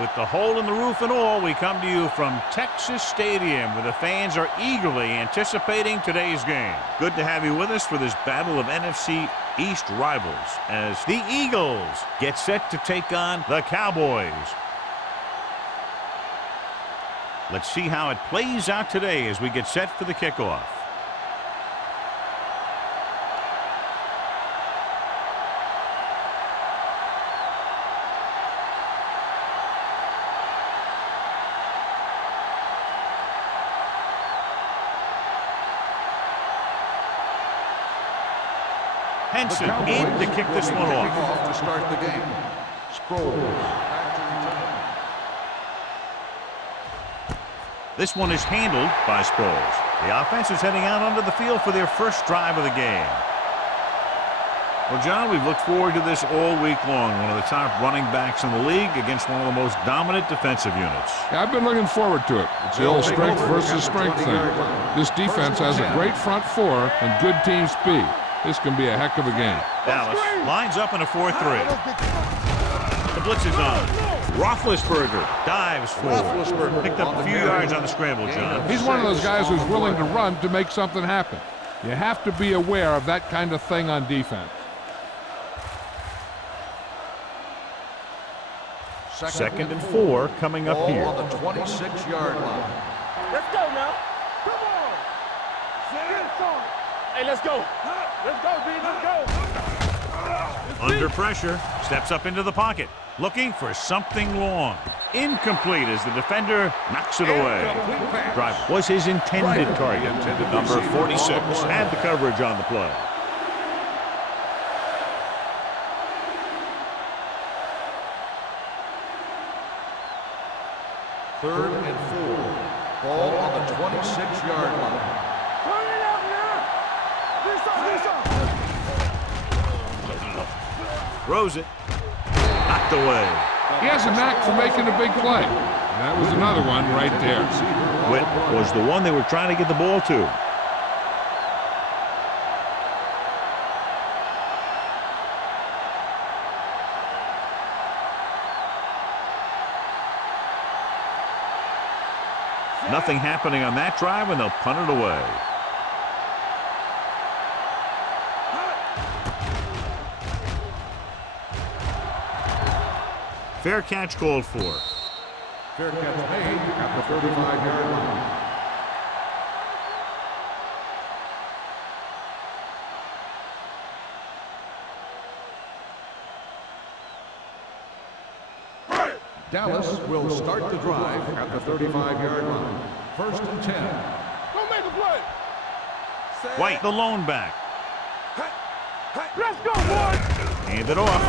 With the hole in the roof and all, we come to you from Texas Stadium, where the fans are eagerly anticipating today's game. Good to have you with us for this battle of NFC East rivals as the Eagles get set to take on the Cowboys. Let's see how it plays out today as we get set for the kickoff. Henson in to kick this one off. To start the game. Sproles. This one is handled by Sproles. The offense is heading out onto the field for their first drive of the game. Well, John, we've looked forward to this all week long. One of the top running backs in the league against one of the most dominant defensive units. Yeah, I've been looking forward to it. It's the old strength versus strength thing. This defense has a great front four and good team speed. This can be a heck of a game. Dallas lines up in a 4-3. The blitz is on. Roethlisberger dives forward. Picked up a few yards on the scramble, John. He's one of those guys who's willing to run to make something happen. You have to be aware of that kind of thing on defense. Second and 4 coming up here. On the 26-yard line. Let's go now. Come on. Hey, let's go. Let's go, B. Let's go. Under pressure, steps up into the pocket, looking for something long. Incomplete as the defender knocks it away. Driver was his intended target. Number 46 had the coverage on the play. Third and 4. Ball on the 26-yard line. Turn it up now. Throws it. Knocked away. He has a knack for making a big play. And that was another one right there. Witt was the one they were trying to get the ball to. Nothing happening on that drive, and they'll punt it away. Fair catch called for. Fair catch made at the 35-yard line. Dallas will start the drive at the 35-yard line. First and 10. Don't make a play. White, the lone back. Let's go, boys. Hand it off.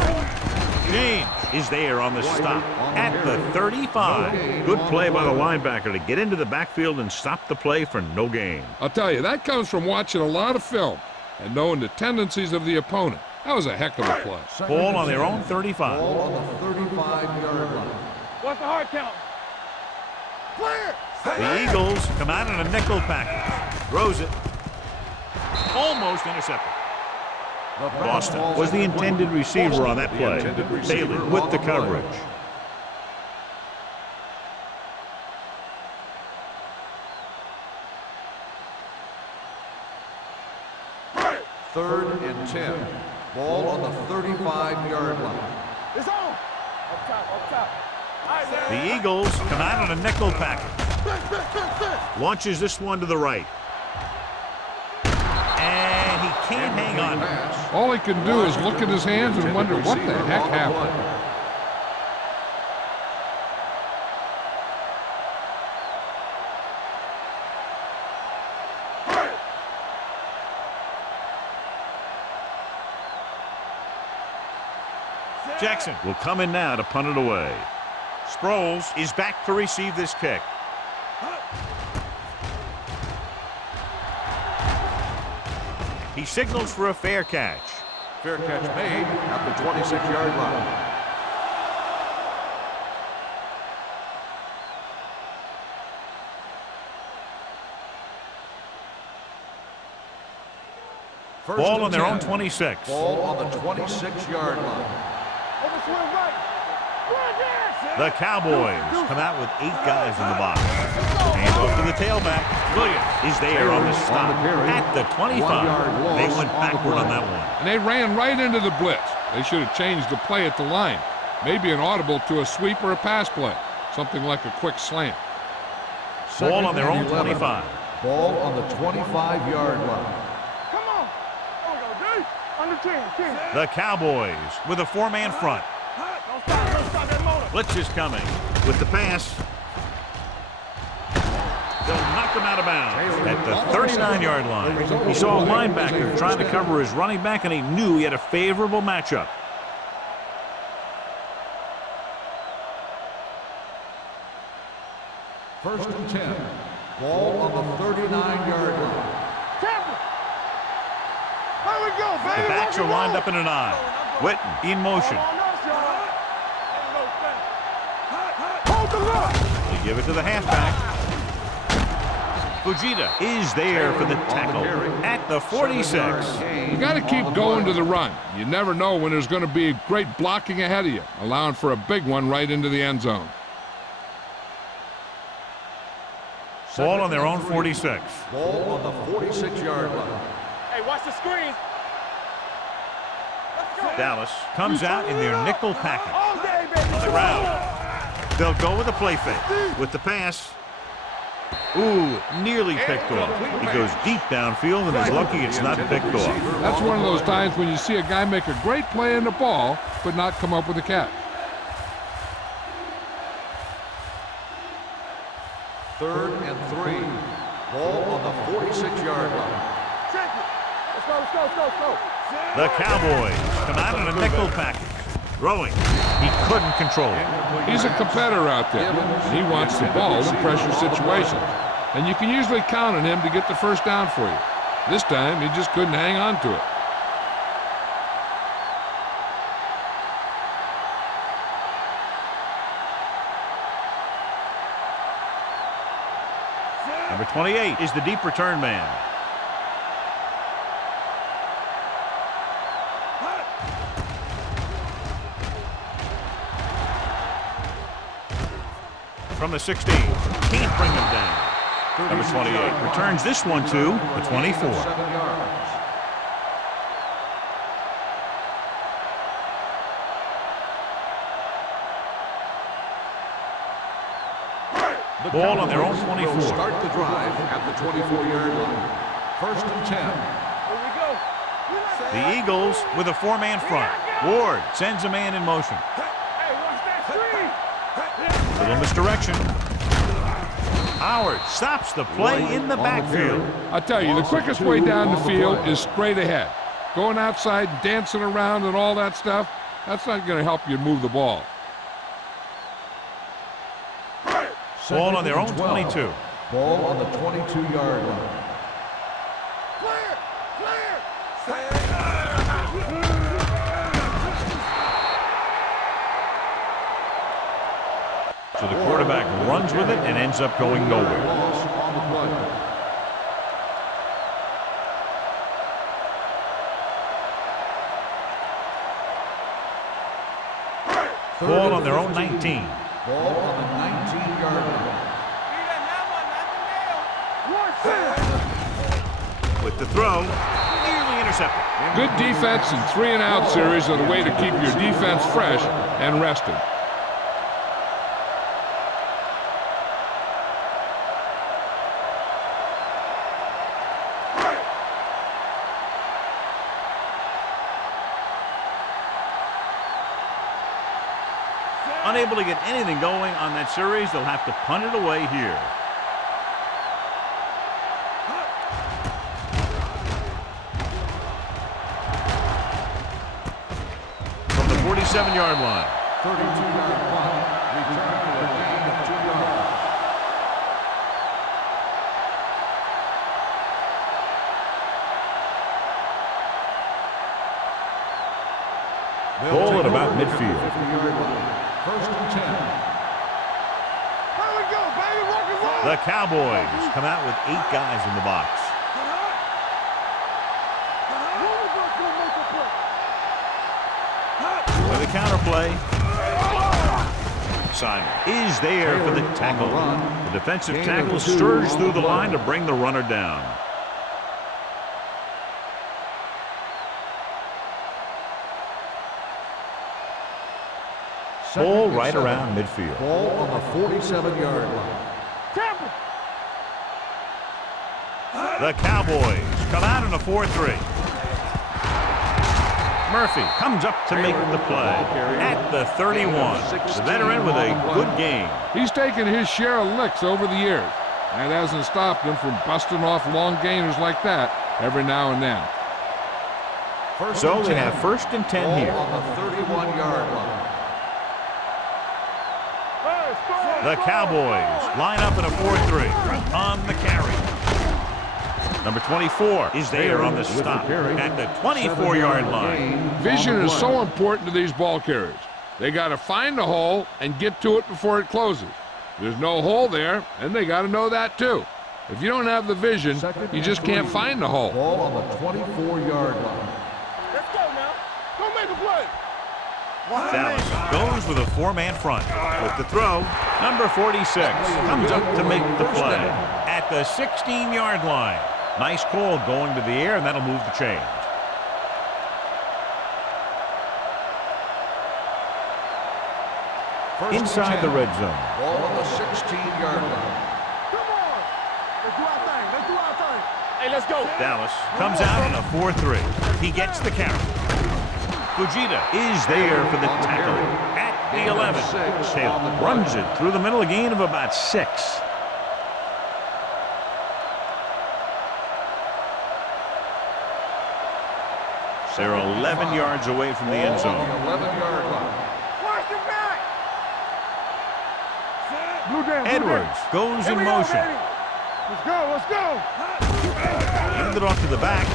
James is there on the stop at the 35. Good play by the linebacker to get into the backfield and stop the play for no gain. I'll tell you, that comes from watching a lot of film and knowing the tendencies of the opponent. That was a heck of a play. Ball on their own 35. Ball on the 35-yard line. What's the hard count? Clear. The Eagles come out in a nickel package. Throws it. Almost intercepted. Boston was the intended receiver on that play. Bailey with the coverage. Third and 10. Ball on the 35-yard line. It's on. Up top, up top. The Eagles come out in a nickel package. Launches this one to the right. And he can't hang on. All he can do is look at his hands and wonder what the heck happened. Jackson will come in now to punt it away. Sproles is back to receive this kick. He signals for a fair catch. Fair catch made at the 26-yard line. Ball on their own 26. Ball on the 26-yard line. Over swing right. Run this. The Cowboys come out with 8 guys in the box. And off to the tailback. Williams is there on the stop at the 25. They went backward on that one. And they ran right into the blitz. They should have changed the play at the line. Maybe an audible to a sweep or a pass play. Something like a quick slant. Ball on their own 25. Ball on the 25-yard line. Come on. There we go, D. Under 10. The Cowboys with a 4-man front. Don't stop that motor. Blitz is coming with the pass. They'll knock him out of bounds at the 39-yard line. He saw a linebacker trying to cover his running back, and he knew he had a favorable matchup. First and 10. Ball on the 39-yard line. Tampa. There we go, baby. The backs are lined up in an I. Witten in motion. Hold the look. They give it to the halfback. Fujita is there for the tackle at the 46. You got to keep going to the run. You never know when there's going to be great blocking ahead of you, allowing for a big one right into the end zone. Ball on their own 46. Ball on the 46-yard line. Hey, watch the screen. Dallas comes out in their nickel package. All day, baby. On the ground. They'll go with a play fake. With the pass. Ooh, nearly picked off. He goes deep downfield and is lucky it's not picked off. That's one of those times when you see a guy make a great play in the ball, but not come up with a catch. Third and 3. Ball on the 46-yard line. Check it. Let's go. The Cowboys come out in a nickel package. Throwing. He couldn't control it. He's a competitor out there. He wants the ball in pressure situations. And you can usually count on him to get the first down for you. This time, he just couldn't hang on to it. Number 28 is the deep return man. From the 16, can't bring him down. Number 28 returns this one to the 24. Ball on their own 24. Will start the drive at the 24-yard line. First and 10. Here we go. The Eagles with a 4-man front. Ward sends a man in motion. Hey, watch that screen. Little misdirection. Howard stops the play in the backfield. I tell you, the quickest way down the field is straight ahead. Going outside, dancing around and all that stuff, that's not going to help you move the ball. Ball on their own 22. Ball on the 22-yard line. So the quarterback runs with it and ends up going nowhere. Loss on the play. Ball on their own 19. Ball on the 19-yard line. With the throw, nearly intercepted. Good defense and 3-and-out series are the way to keep your defense fresh and rested. Unable to get anything going on that series, they'll have to punt it away here. From the 47-yard line. 32-yard punt. Return for a gain of 2 yards. Ball at about midfield. 50-yard line. First and 10. Here we go, baby. Walk and roll. The Cowboys come out with 8 guys in the box. With a counter play. assignment is there for the tackle. The defensive tackle stirs through the line to bring the runner down. Ball right around midfield. Ball on the 47-yard line. The Cowboys come out in a 4-3. Murphy comes up to make the play at the 31. The veteran with a good game. He's taken his share of licks over the years. That hasn't stopped him from busting off long gainers like that every now and then. So they have 1st and 10 here. On the 31-yard line. The Cowboys line up in a 4-3 on the carry. Number 24 is there on the stop at the 24-yard line. Vision is so important to these ball carriers. They got to find the hole and get to it before it closes. There's no hole there, and they got to know that too. If you don't have the vision, you just can't find the hole. Ball on the 24-yard line. Let's go now. Go make a play. Dallas goes with a 4-man front. With the throw, number 46 comes up to make the play at the 16-yard line. Nice call going to the air, and that'll move the chains. Inside the red zone. Ball on the 16-yard line. Come on. Let's do our thing. Let's do our thing. Hey, let's go. Dallas comes out in a 4-3. He gets the carry. Fujita is there for the tackle at the 11. Taylor runs it through the middle, a gain of about 6. They're 11 yards away from the end zone. 11-yard line. Watch your back. Blue down, Edwards goes in motion. Let's go. Let's go. Hand it off to the back.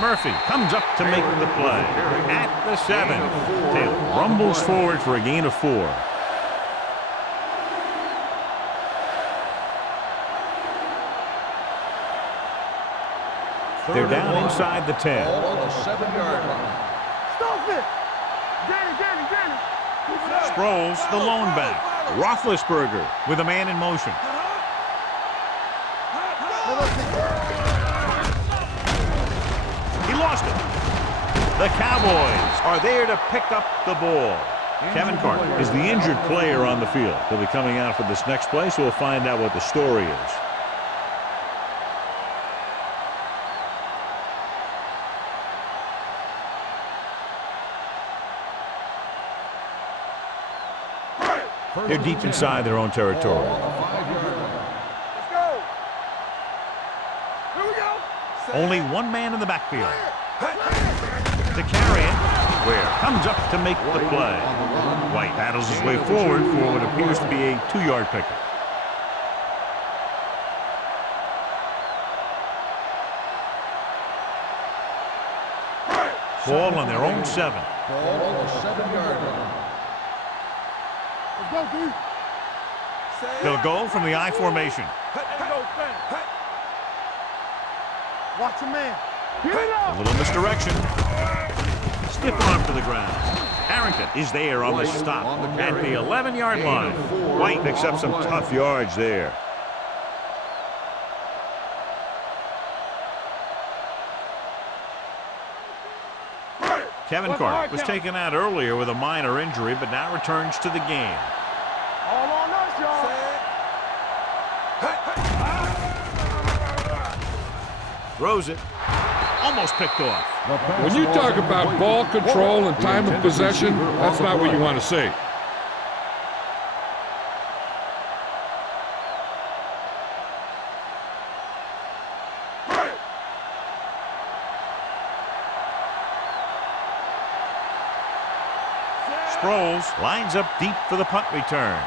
Murphy comes up to make the play at the 7. Taylor rumbles forward for a gain of 4. They're down inside the 10. Ball on the 7-yard line. Stop it. Danny. Sproles, the lone back. Roethlisberger with a man in motion. He lost it. The Cowboys are there to pick up the ball. Kevin Carter is the injured player on the field. He'll be coming out for this next play, so we'll find out what the story is. They're deep inside their own territory. Let's go. Here we go. Only one man in the backfield. To carry it. Ware comes up to make the play. White battles his way forward for what appears to be a 2-yard pickup. Ball on their own 7. Ball on the 7-yard line. Let's go, D. They'll go from the I formation. Let's go, Stan. Watch your man. Get it up. A little misdirection. Stiff arm to the ground. Harrington is there on the stop at the 11-yard line. White picks up some tough yards there. Kevin Carter was taken out earlier with a minor injury, but now returns to the game. All on us, y'all. Throws it. Almost picked off. When you talk about ball control and time of possession, that's not what you want to see. Sproles lines up deep for the punt return.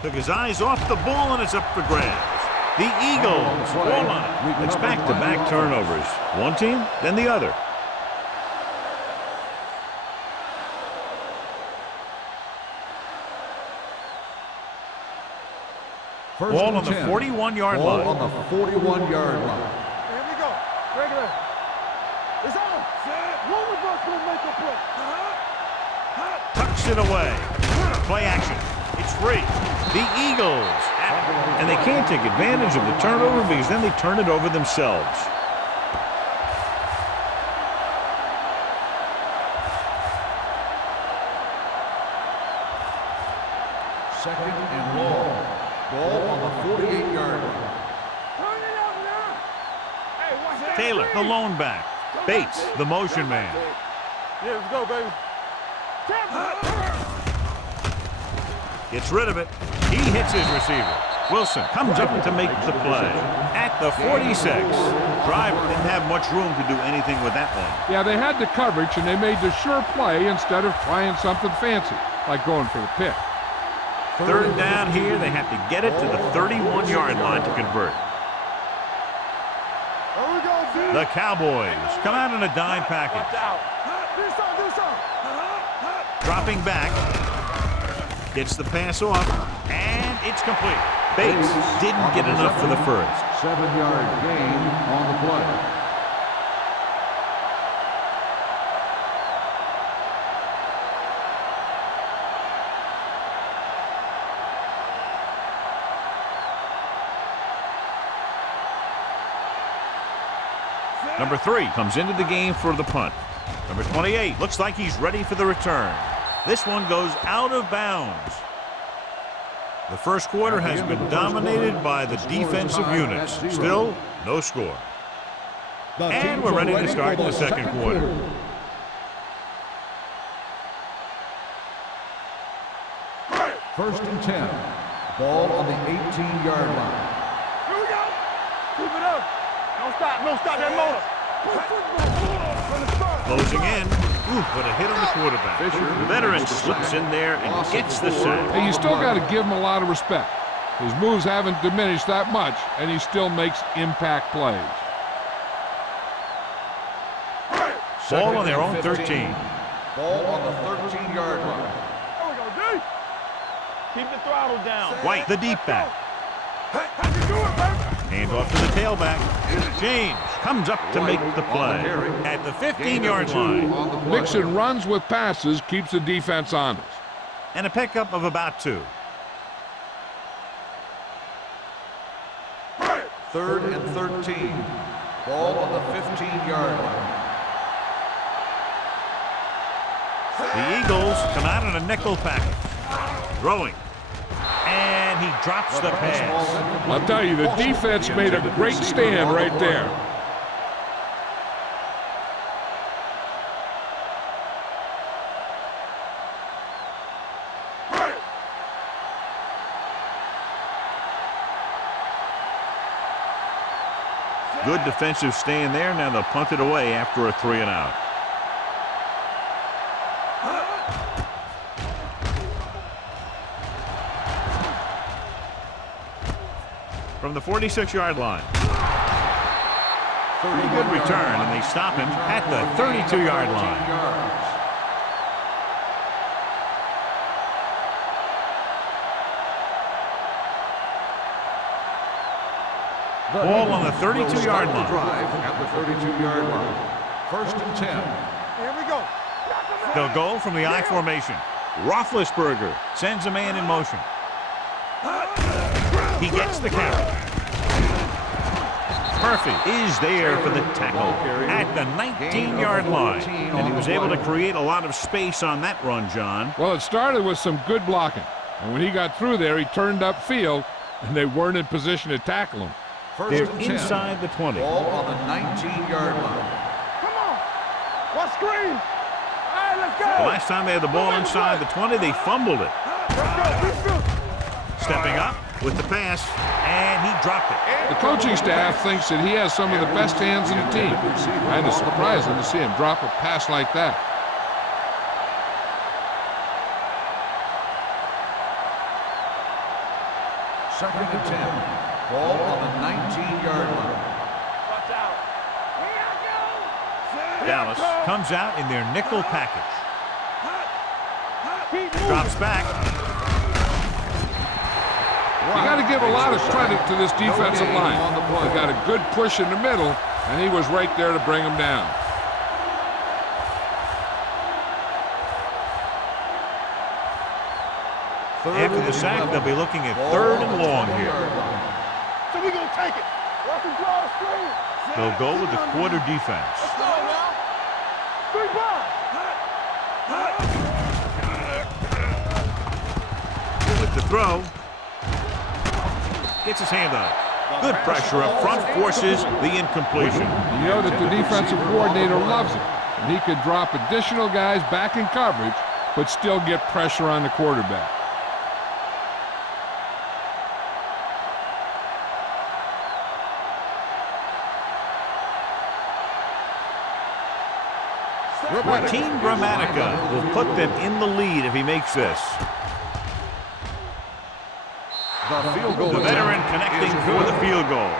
Took his eyes off the ball, and it's up for grabs. The Eagles ball on it. It's back-to-back turnovers. One team, then the other. First Ball and on the 10. 41-yard Ball line. on the 41-yard line. Here we go. Regular. It's on. One of us will make a play. Tucks it away. Play action. It's free. The Eagles have it. And they can't take advantage of the turnover because then they turn it over themselves. Second and long. Ball on the 48-yard line. Turn it up now. Hey, watch that. Taylor, the lone back. Bates, the motion man. Yeah, let's go, baby. Gets rid of it. He hits his receiver. Wilson comes up to make the play. At the 46. Driver didn't have much room to do anything with that one. Yeah, they had the coverage, and they made the sure play instead of trying something fancy, like going for the pick. Third down here. They have to get it to the 31-yard line to convert. There we go, D. The Cowboys come out in a dime package. Watch out. Do some. Dropping back. Gets the pass off, and it's complete. Bates didn't get enough for the first. 7-yard gain on the play. Number 3 comes into the game for the punt. Number 28 looks like he's ready for the return. This one goes out of bounds. The first quarter has been dominated by the defensive units. Still, no score. And we're ready to start the second quarter. First and 10. Ball on the 18-yard line. Here we go. Keep it up. Don't stop that motor. Closing in. Ooh, but a hit on the quarterback. The veteran slips in there and gets the sack. Hey, you still got to give him a lot of respect. His moves haven't diminished that much, and he still makes impact plays. Ball on their own 13. Ball on the 13-yard line. There we go, D. Keep the throttle down. White, the deep back. Hey, how you doing, baby? Hand off to the tailback. James comes up to make the play at the 15-yard line. Mixing runs with passes keeps the defense honest. And a pickup of about 2. Third and 13. Ball on the 15-yard line. The Eagles come out in a nickel package. Throwing. And he drops the pass. I'll tell you, the defense made a great stand right there. Good defensive stand there. Now they'll punt it away after a 3-and-out. From the 46-yard line. Pretty good return, and they stop him at the 32-yard line. Ball on the 32-yard line. Drive at the 32-yard line. First and 10. Here we go. They'll go from the I formation. Roethlisberger sends a man in motion. He gets the carry. Murphy is there for the tackle at the 19-yard line. And he was able to create a lot of space on that run, John. Well, it started with some good blocking. And when he got through there, he turned upfield, and they weren't in position to tackle him. They're inside the 20. Ball on the 19-yard line. Come on. What screen? All right, let's go. The last time they had the ball inside the 20, they fumbled it. Stepping up with the pass, and he dropped it. The coaching staff thinks that he has some of the best hands in the team. Kind of surprising to see him drop a pass like that. Second and 10. Ball on the 19-yard line. Watch out. Dallas comes out in their nickel package. Keep moving. Drops back. You got to give a lot of credit to this defensive line. They got a good push in the middle, and he was right there to bring him down. After the sack, they'll be looking at 3rd and long here. So we gonna take it. Watch him draw the screen. They'll go with the quarter defense. Let's go now. 3 ball. With the throw. Gets his hand on it. Good pressure up front, forces the incompletion. You know that the defensive coordinator loves it. And he could drop additional guys back in coverage, but still get pressure on the quarterback. Team Grammatica will put them in the lead if he makes this. The veteran connecting for the field goal.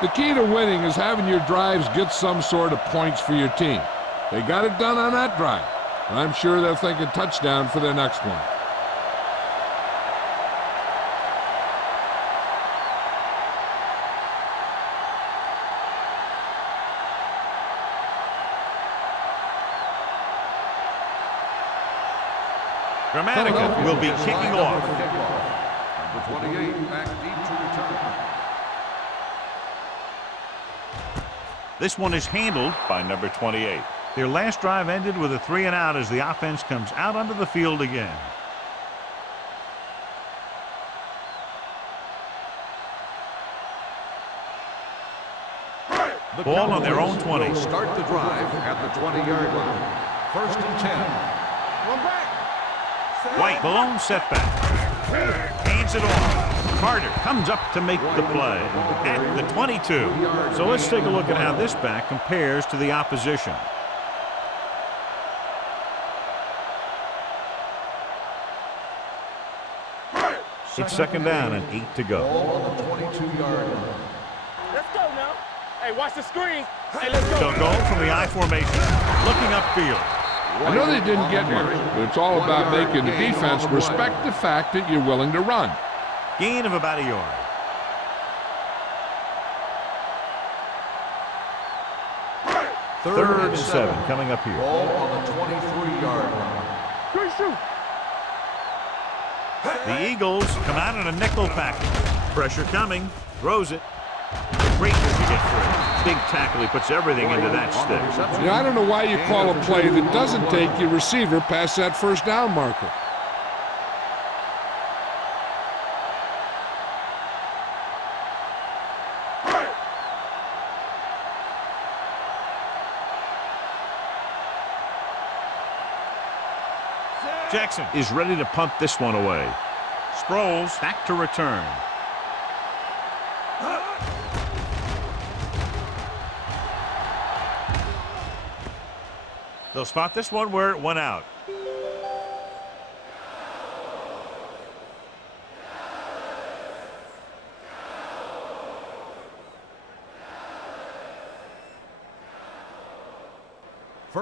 The key to winning is having your drives get some sort of points for your team. They got it done on that drive, and I'm sure they're thinking touchdown for their next one. Grammatica will be kicking off. Number 28 back deep to return. This one is handled by number 28. Their last drive ended with a 3 and out as the offense comes out onto the field again. Ball on their own 20. Start the drive at the 20-yard line. 1st and 10. One back. White, the lone setback. Hands it off. Carter comes up to make the play at the 22. So let's take a look at how this back compares to the opposition. It's 2nd down and 8 to go. Ball on the 22-yard line. Let's go now. Hey, watch the screen. Hey, let's go. They'll go from the I formation, looking upfield. I know they didn't get much, but it's all about making the defense respect the fact that you're willing to run. Gain of about a yard. Third and 7 coming up here. Ball on the 23-yard line. Good shoot. The Eagles come out in a nickel package. Pressure coming. Throws it. Great to get through. Big tackle. He puts everything into that stick. You know, I don't know why you call a play that doesn't take your receiver past that 1st down marker. Jackson is ready to punt this one away. Sproles back to return. They'll spot this one where it went out.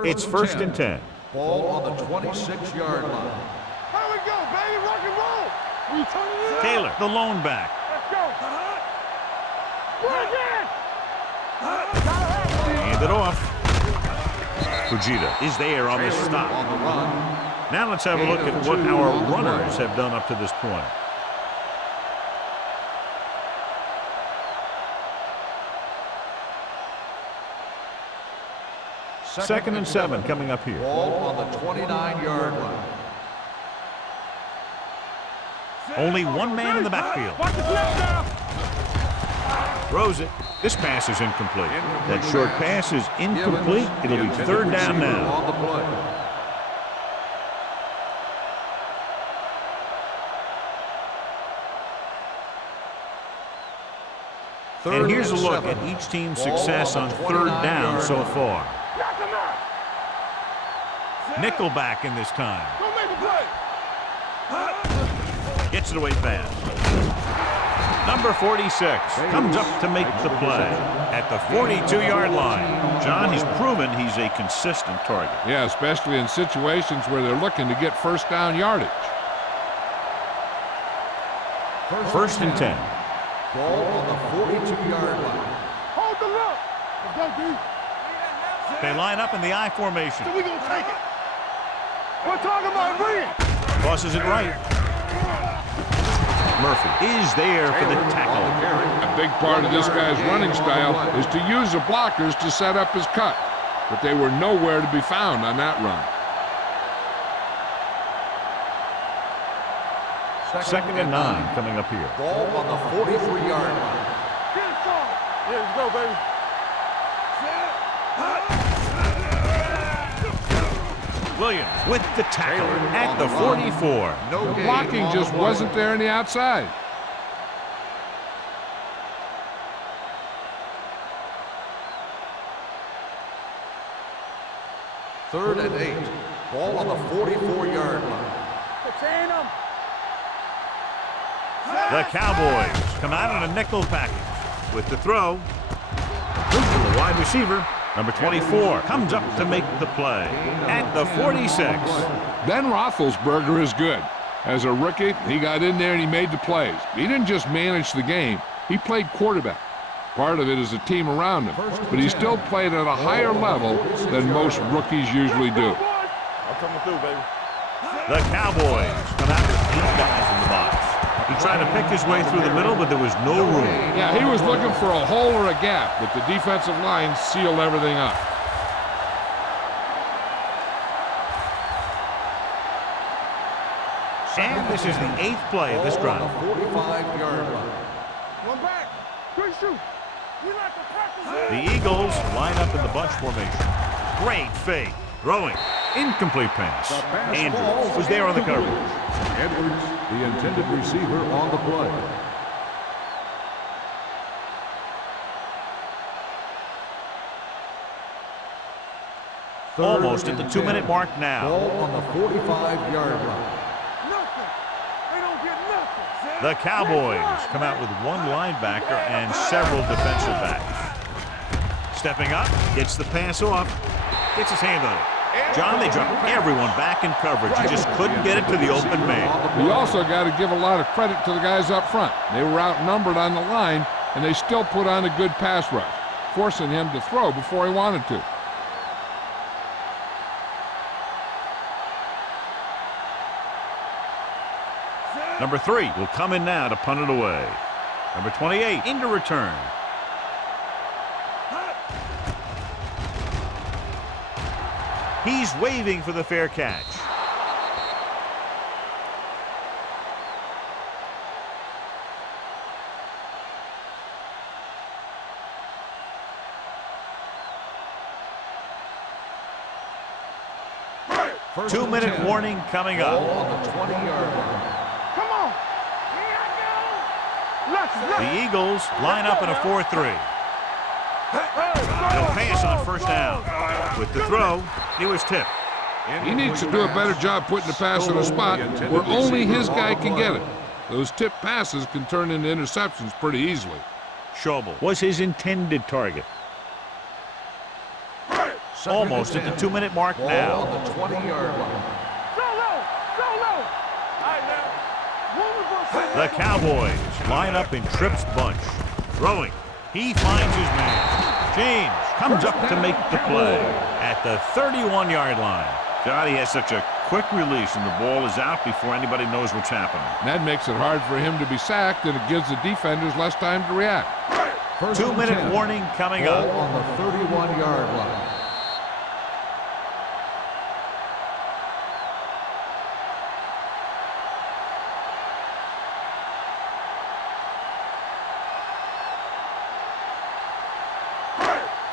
It's 1st and 10. Ball on the 26-yard line. Here we go, baby. Rock and roll. We turning it up. Taylor, the lone back. Let's go. Bring it. Hand it off. Fujita is there on the stop. On the run. Now let's have a look at what our runners have done up to this point. Second and 7 coming up here. Ball on the 29-yard line. Only one man in the backfield. Watch the snap now. Throws it. This pass is incomplete. That short pass is incomplete. It'll be 3rd down now. On the play. And here's a look at each team's success on 3rd down so far. Knock him out. Nickelback in this time. Go make a play. Gets it away fast. Number 46 comes up to make the play at the 42-yard line. John, he's proven he's a consistent target. Yeah, especially in situations where they're looking to get 1st down yardage. First and 10. Ball on the 42-yard line. Hold the look. Let's go, D. They line up in the I formation. We gonna take it. We're talking about win. Tosses it right. Murphy is there for the tackle. A big part of this guy's running style is to use the blockers to set up his cut, but they were nowhere to be found on that run. Second and 9 coming up here. Ball on the 43-yard line. Get it started. Yeah, let's go, baby. Williams with the tackle at the 44. No gain Blocking on just the play. wasn't there on the outside. Third and 8. Ball on the 44-yard line. Contain them. The Cowboys come out in a nickel package with the throw. The wide receiver, number 24, comes up to make the play at the 46. Ben Roethlisberger is good. As a rookie, he got in there and he made the plays. He didn't just manage the game, he played quarterback. Part of it is the team around him, but he still played at a higher level than most rookies usually do. I'm coming through, baby. The Cowboys come out with 8 guys in the box. He tried to pick his way through the middle, but there was no room. Yeah, he was looking for a hole or a gap, but the defensive line sealed everything up. And this is the 8th play of this drive. 45-yard line. One back. Good shoot. We like to practice. The Eagles line up in the bunch formation. Great fake. Throwing. Incomplete pass. Andrews was there on the coverage. Edwards, the intended receiver on the play. Almost at the 2-minute mark now. Ball on the 45-yard line. Nothing. They don't get nothing. The Cowboys come out with 1 linebacker and several defensive backs. Stepping up, gets the pass off, gets his hand on it. John, they dropped everyone back in coverage. He just couldn't get it to the open man. We also got to give a lot of credit to the guys up front. They were outnumbered on the line, and they still put on a good pass rush, forcing him to throw before he wanted to. Number 3 will come in now to punt it away. Number 28 into return. He's waving for the fair catch. First 2-minute 10. warning coming Ball up. on the 20-yard line. Come on. Let's The Eagles line up in a 4-3. They'll pass on first down. With the throw, it was tipped. He needs to do a better job putting the pass in a spot where only his guy can get it. Those tipped passes can turn into interceptions pretty easily. Schobel was his intended target. Almost at the 2-minute mark Ball now. on the 20-yard line. Solo. Solo. All right, now. The Cowboys line up in Tripp's bunch. Throwing. He finds his man. James comes up to make the play at the 31-yard line. God, he has such a quick release, and the ball is out before anybody knows what's happening. That makes it hard for him to be sacked, and it gives the defenders less time to react. First and 2-minute 10. warning coming Ball up. on the 31-yard line.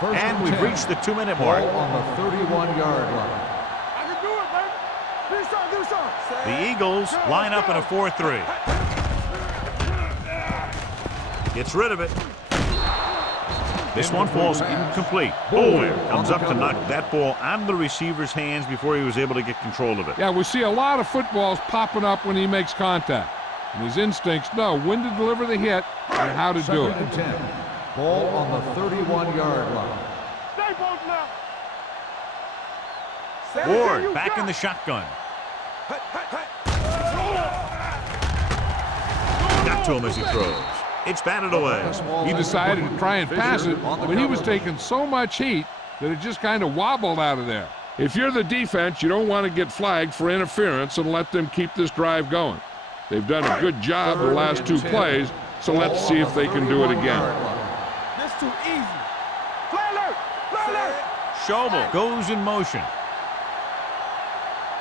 And we've reached the 2-minute mark. Ball on the 31-yard line. I can do it, baby. Give me some. The Eagles line up in a 4-3. Gets rid of it. This one falls incomplete. Boulware comes up to knock that ball out of the receiver's hands before he was able to get control of it. Yeah, we see a lot of footballs popping up when he makes contact. And his instincts know when to deliver the hit and how to do Second it. and 10. Ball on the 31-yard line. Stay both now. Ward back in the shotgun. Got to him as he throws. It's batted away. He decided to try and pass it, but he was taking so much heat that it just kind of wobbled out of there. If you're the defense, you don't want to get flagged for interference and let them keep this drive going. They've done a good job the last 2 plays, so let's see if they can do it again. This too easy. Fly alert! Fly alert! Schobel goes in motion.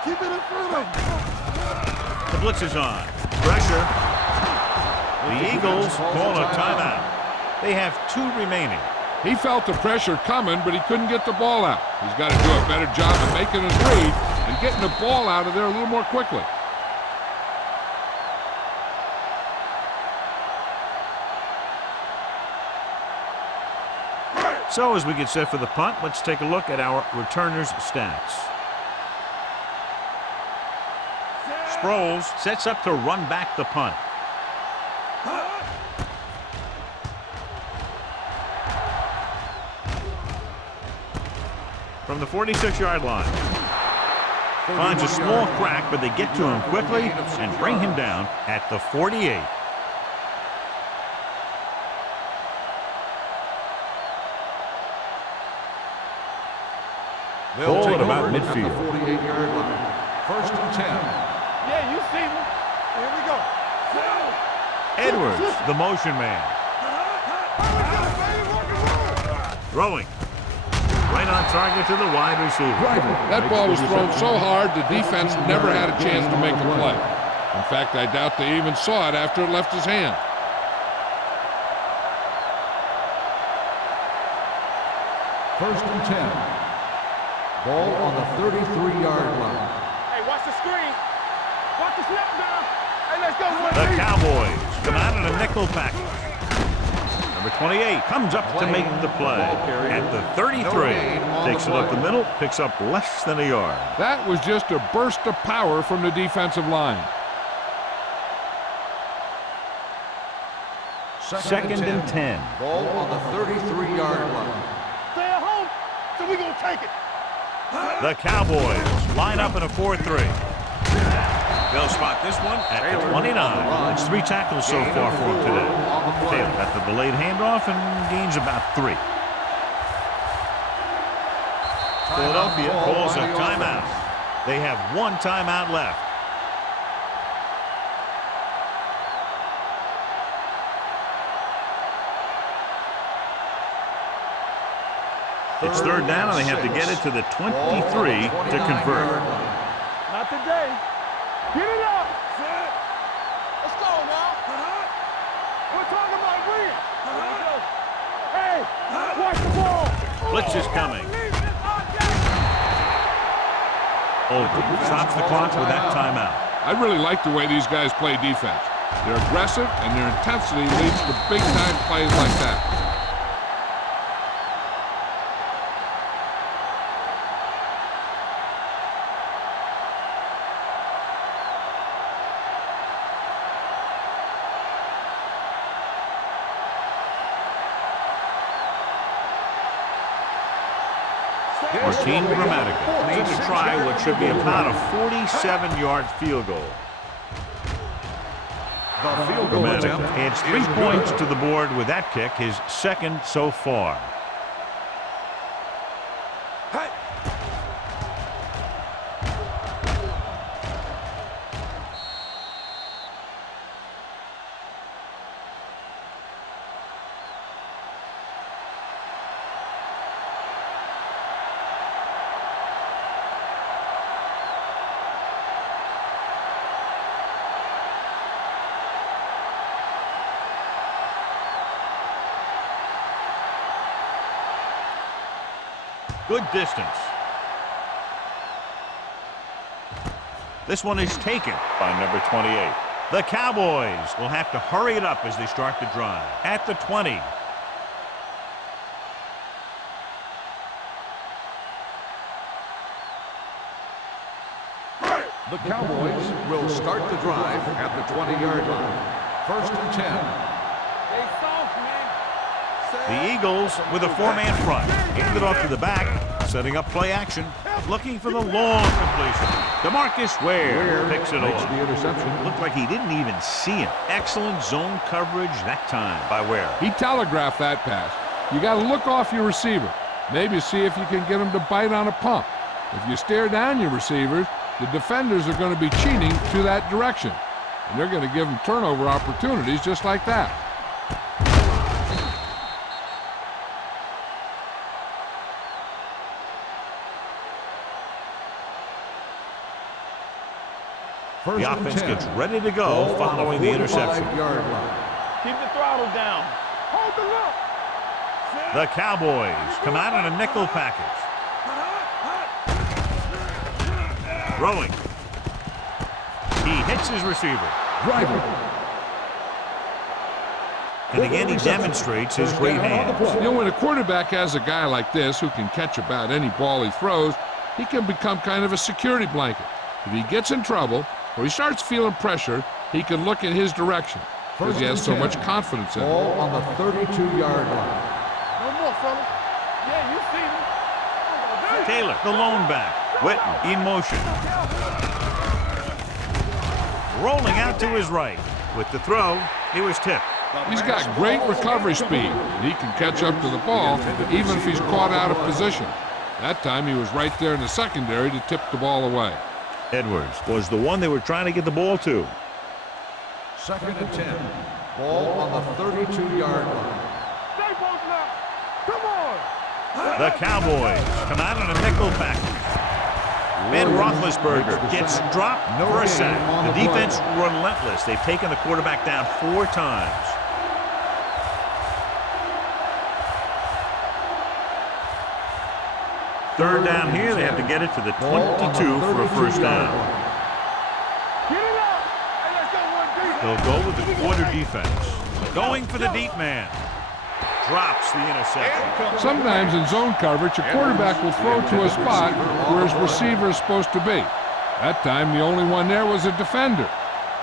Keep it in front of him. The blitz is on. Pressure. The Eagles call a timeout. They have 2 remaining. He felt the pressure coming, but he couldn't get the ball out. He's got to do a better job of making his read and getting the ball out of there a little more quickly. So as we get set for the punt, let's take a look at our returners' stats. Sproles sets up to run back the punt. From the 46-yard line. Finds a small crack, but they get to him quickly and bring him down at the 48. Ball at about midfield. 48-yard line. 1st and 10. Yeah, you see me. Here we go. Edwards, the motion man. Throwing. Right on target to the wide receiver. That ball was thrown so hard the defense never had a chance to make a play. In fact, I doubt they even saw it after it left his hand. First and 10. Ball on the 33-yard line. Hey, watch the screen. Watch the snap now. Hey, let's go. The Cowboys come out in a nickel package. Number 28 comes up to make the play at the 33. Takes it up the middle, picks up less than a yard. That was just a burst of power from the defensive line. Second and 10. Ball on the 33-yard line. Stay at home, so we're going to take it. The Cowboys line up in a 4-3. They'll spot this one at the 29. It's 3 tackles so far for him today. Taylor got the delayed handoff and gains about 3. Philadelphia calls a timeout. They have 1 timeout left. It's 3rd down, and they have to get it to the 23 to convert. Not today. Get it up. Let's go now. We're talking about winning. Hey, watch the ball. Blitz is coming. Oldham stops the clock with that timeout. I really like the way these guys play defense. They're aggressive, and their intensity leads to big-time plays like that. Martin Gramatica needs to try what should be about a 47-yard field goal. The field goal Gramatica attempt adds 3 points to the board with that kick, his 2nd so far. Good distance. This one is taken by number 28. The Cowboys will have to hurry it up as they start the drive. At the 20. The Cowboys will start the drive at the 20-yard line. 1st and 10. They soft, man. The Eagles with a 4-man front. Hand it off to the back. Setting up play action. Looking for the long completion. DeMarcus Ware picks it makes off. the interception. Looked like he didn't even see him. Excellent zone coverage that time by Ware. He telegraphed that pass. You got to look off your receiver. Maybe see if you can get him to bite on a pump. If you stare down your receivers, the defenders are going to be cheating to that direction. And they're going to give them turnover opportunities just like that. First The and offense 10. gets ready to go Ball following on the interception. 45-yard line. Keep the throttle down. Hold the look. The Cowboys come out in a nickel package. Throwing. He hits his receiver. Driving. And again, he demonstrates his great hands. You know, when a quarterback has a guy like this who can catch about any ball he throws, he can become kind of a security blanket. If he gets in trouble or he starts feeling pressure, he can look in his direction because he has so much confidence in Ball him. on the 32-yard line. No more, fellas. Yeah, you see me. Taylor, the lone back. Witten in motion. Rolling out to his right. With the throw, he was tipped. He's got great recovery speed, and he can catch up to the ball even if he's caught out of position. That time he was right there in the secondary to tip the ball away. Edwards was the one they were trying to get the ball to. Second and 10. Ball on the 32-yard line. Stay both now. Come on. The Cowboys come out in a nickel package. Ben Roethlisberger gets dropped for a sack. The defense relentless. They've taken the quarterback down 4 times. Third down here, they have to get it to the 22 for a first down. Get it up. Hey, let's go one deep. They'll go with the quarter defense. Going for the deep man. Drops the interception. Sometimes in zone coverage, a quarterback will throw to a spot where his receiver is supposed to be. That time, the only one there was a defender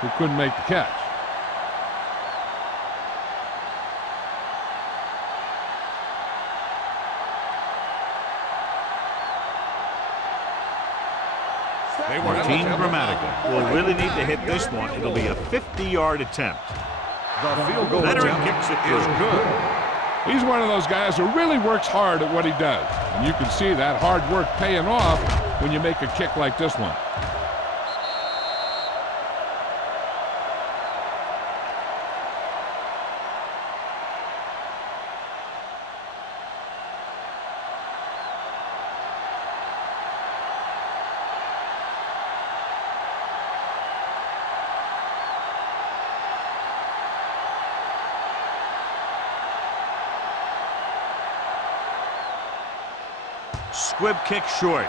who couldn't make the catch. Martin Grammatical will really need to hit this one. It'll be a 50-yard attempt. The field goal Veteran attempt kicks it is through. good. He's one of those guys who really works hard at what he does. And you can see that hard work paying off when you make a kick like this one. Squib kick short.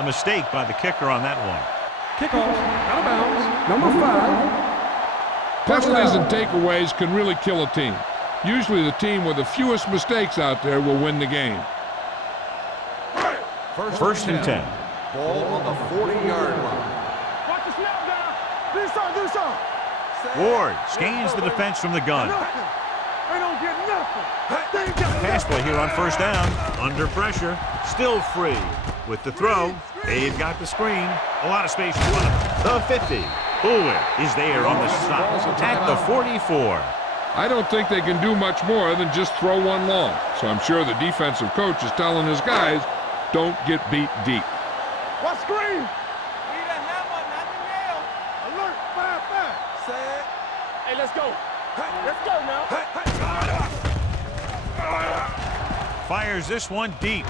A mistake by the kicker on that one. Kickoff. Out of bounds. Number 5. Penalties and takeaways can really kill a team. Usually the team with the fewest mistakes out there will win the game. First and 10. Ball on the 40-yard line. Watch the snap down. Do something. Ward scans the defense from the gun. Nothing. They don't get nothing. They ain't got Pass play here on first down. Under pressure. Still free. With the throw, they've got the screen. A lot of space in front of them. The 50. Bullware is there on the stop. At the 44. I don't think they can do much more than just throw one long. So I'm sure the defensive coach is telling his guys, don't get beat deep. What screen? Need a hammer, not the nail. Alert. 5-5. Set. Hey, let's go. Let's go now. Fires this one deep.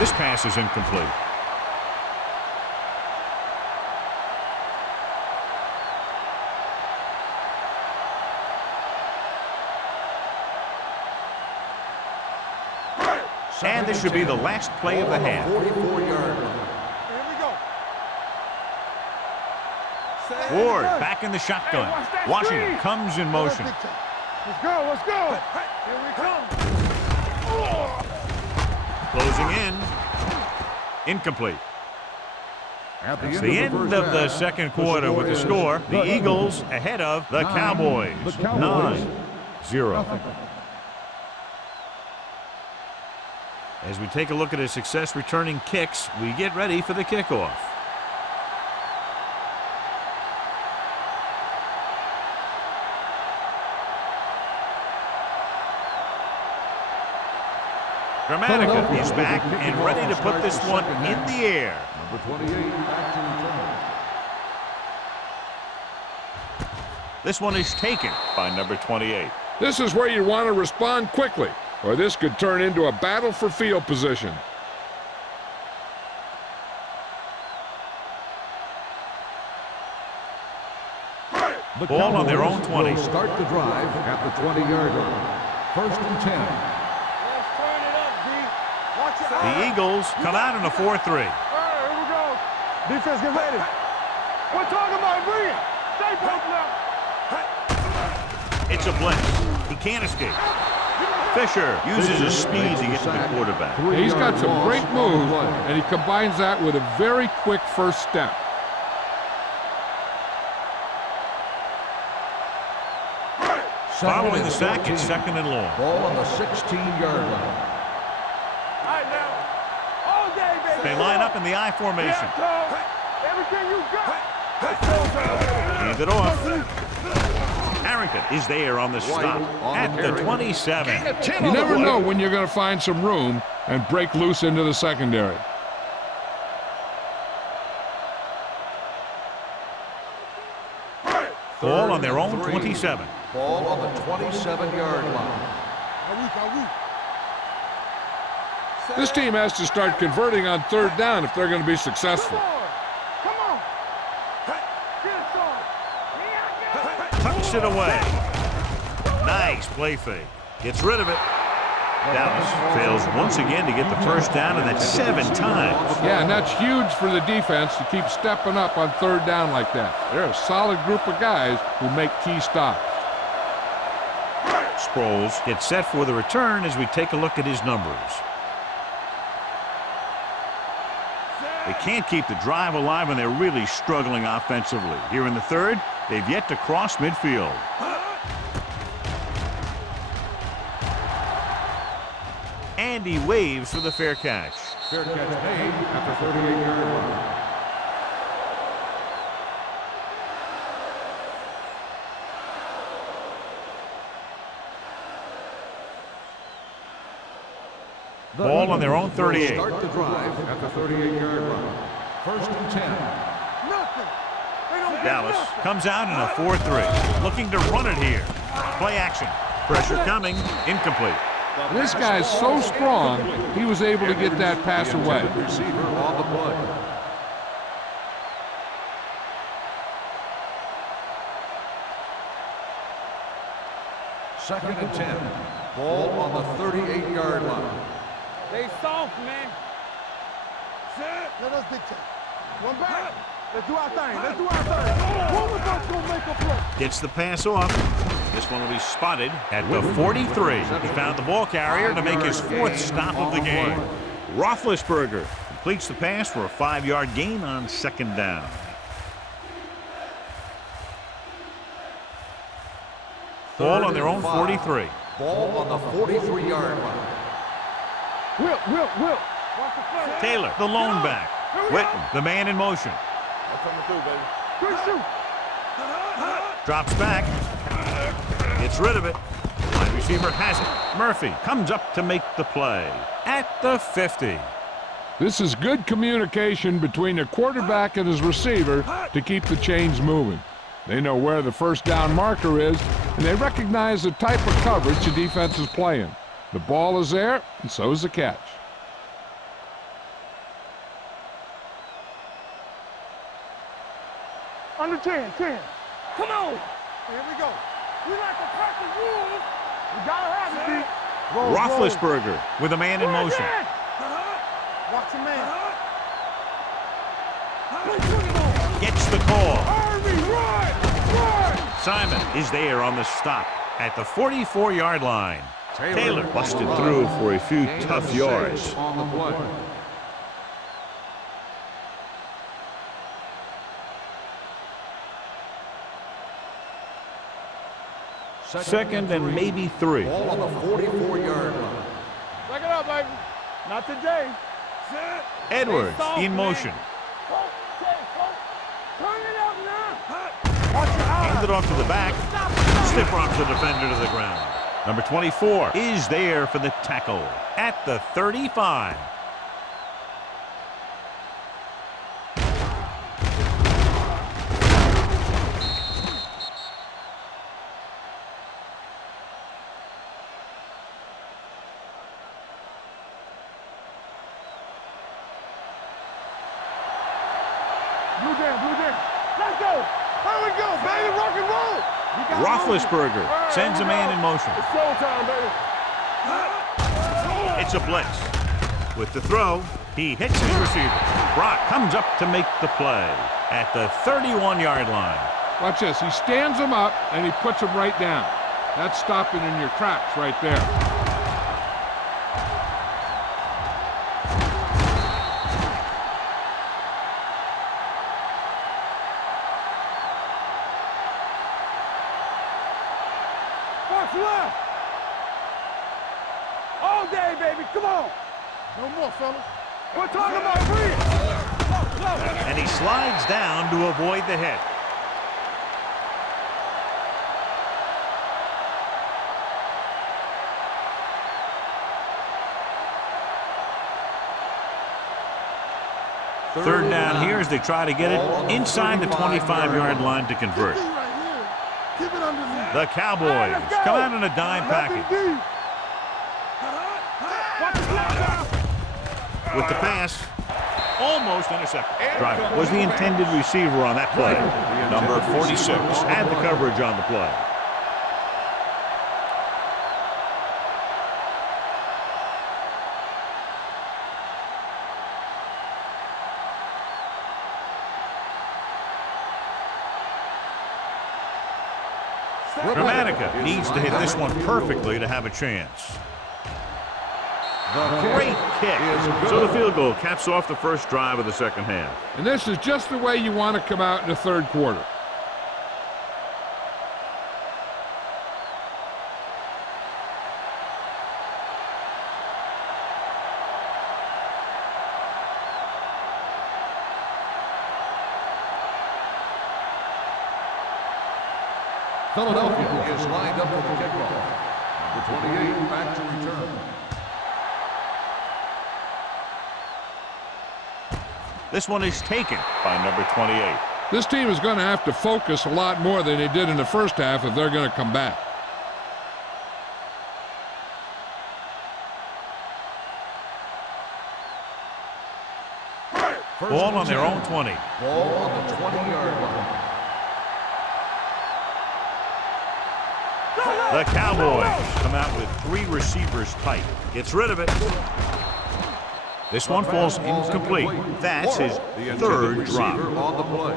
This pass is incomplete. And this should be the last play of the half. 44-yard line. Here we go. Set. Ward back in the shotgun. Hey, watch that Washington screen. comes in motion. Let's go. Let's go. Here we come. Closing in. Incomplete. At It's the end first of the half, second quarter with the is score. The Eagles ahead of the Cowboys. 9-0. As we take a look at his success returning kicks, we get ready for the kickoff. Gramatica is back and ready to put this one in the air. Number 28, back to return. This one is taken by number 28. This is where you want to respond quickly, or this could turn into a battle for field position. The Ball on their own Cowboys 20. will start the drive at the 20-yard line. First and 10. Let's turn it up, D. Watch your The eyes. Eagles come out in a 4-3. All right, here we go. Defense, get ready. We're talking about bring it. Stay broke now. It's a blitz. He can't escape. Fisher uses his speed to get to the quarterback. He's got some loss great on the moves, play. and he combines that with a very quick first step. Following the sack, it's second and long. Ball on the 16-yard line. All right, now. All day, baby. They line up in the I formation. Yeah, Tom. Everything you got. Hand it off. Harrington is there on the stop at the 27. You never know when you're going to find some room and break loose into the secondary. Ball on their own 27. Ball on the 27-yard line. This team has to start converting on third down if they're going to be successful. Come on. Get some. Tucks it away. Nice play fake. Gets rid of it. Dallas fails once again to get the first down, and that's 7 times. Yeah, and that's huge for the defense to keep stepping up on third down like that. They're a solid group of guys who make key stops. Sproles gets set for the return as we take a look at his numbers. They can't keep the drive alive, and they're really struggling offensively. Here in the third, they've yet to cross midfield. And he waves for the fair catch. Fair catch made at the 38-yard line. Ball on their own 38. Start the drive at the 38-yard line. First and 10. Nothing. They don't get Dallas nothing. comes out in a 4-3, looking to run it here. Play action. Pressure coming. Incomplete. This guy's so strong, he was able to get that pass away. Receiver on the play. Second and 10. Ball on the 38-yard line. They soft, man. Let us dictate. One back. Let's do our thing. Let's do our thing. One of us gonna make a play. Gets the pass off. This one will be spotted at the 43. He found the ball carrier to make his 4th stop of the game. Roethlisberger completes the pass for a 5-yard gain on second down. Ball on their own 43. Ball on the 43-yard line. Whip. Watch the play. Taylor, the lone back. Witten, the man in motion. I'm coming through, baby. Good shoot. Drops back. Gets rid of it. Wide receiver has it. Murphy comes up to make the play at the 50. This is good communication between the quarterback and his receiver to keep the chains moving. They know where the first down marker is, and they recognize the type of coverage the defense is playing. The ball is there, and so is the catch. Under 10. Come on. Here we go. We like to practice rules. We gotta have it, D. Roll. Roethlisberger with a man in motion. Watch your man. Gets the call. Army, run! Simon is there on the stop at the 44-yard line. Taylor busted through for a few tough yards. On the play. Second and maybe 3. Ball on the 44-yard line. Back it up, baby. Not today. Edwards soft, in man. motion. Turn it up now. Watch your eyes. Handed off to the back. Stiff arms the defender to the ground. Number 24 is there for the tackle at the 35. Blue jam. Let's go. Here we go, baby. Rock and roll. Roethlisberger sends a man in motion. It's showtime, baby. It's a blitz. With the throw, he hits his receiver. Brock comes up to make the play at the 31-yard line. Watch this. He stands him up, and he puts him right down. That's stopping in your tracks right there. Watch left. All day, baby. Come on. No more, fellas. We're talking about free. And he slides down to avoid the hit. Third down here as they try to get it inside the 25-yard line to convert. Keep it underneath. The Cowboys come out in a dime package. With the pass, almost intercepted. Driver was the intended receiver on that play. Number 46 had the coverage on the play. Dramatica needs to hit this one perfectly to have a chance. Great kick. So the field goal caps off the first drive of the second half. And this is just the way you want to come out in the third quarter. Philadelphia is lined up for the kickoff. Number 28 back to return. This one is taken by number 28. This team is going to have to focus a lot more than they did in the first half if they're going to come back. Ball on their own 20. Ball on the 20-yard line. The Cowboys come out with 3 receivers tight. Gets rid of it. This one falls incomplete. That's his third drop. On the play.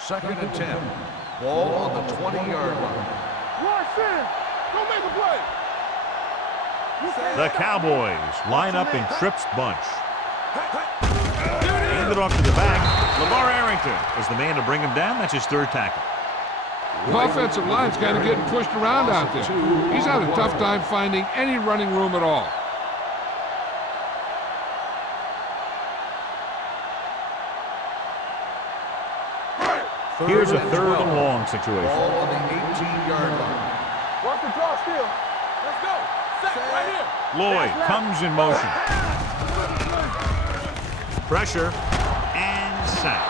Second and 10. Ball on the 20-yard line. Rush in. Go make a play. The Cowboys line up in Tripp's bunch. Handed off to the back. LeVar Arrington is the man to bring him down. That's his third tackle. The offensive line's kind of getting pushed around out there. He's had a tough time finding any running room at all. Here's a third and long situation. Ball on the 18-yard line. Watch the draw still. Let's go. Set right here. Lloyd comes in motion. Pressure and sack.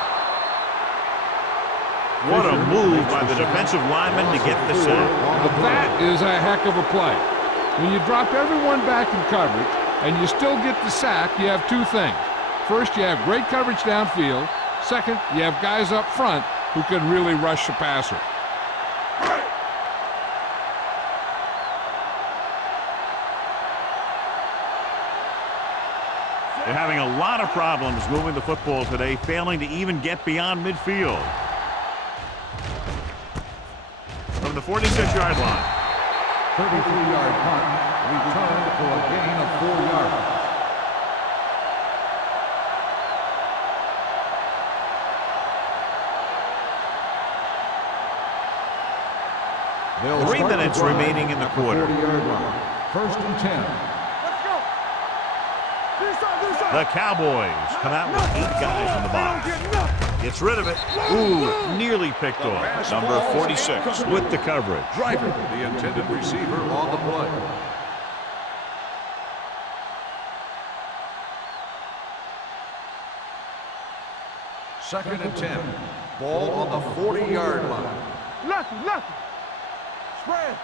What a move by the defensive lineman to get the sack. Now that is a heck of a play. When you drop everyone back in coverage and you still get the sack, you have two things. First, you have great coverage downfield. Second, you have guys up front who can really rush the passer. They're having a lot of problems moving the football today, failing to even get beyond midfield. From the 46-yard line. 33-yard punt. Returned for a gain of 4 yards. minutes remaining in the quarter. 40-yard line. First and 10. Let's go. This side. The Cowboys come out with 8 guys in the box. Gets rid of it. Ooh, nearly picked off. Number 46 with the coverage. Driver, the intended receiver on the play. Second and 10. Ball on the 40-yard line. Lefty. Spread.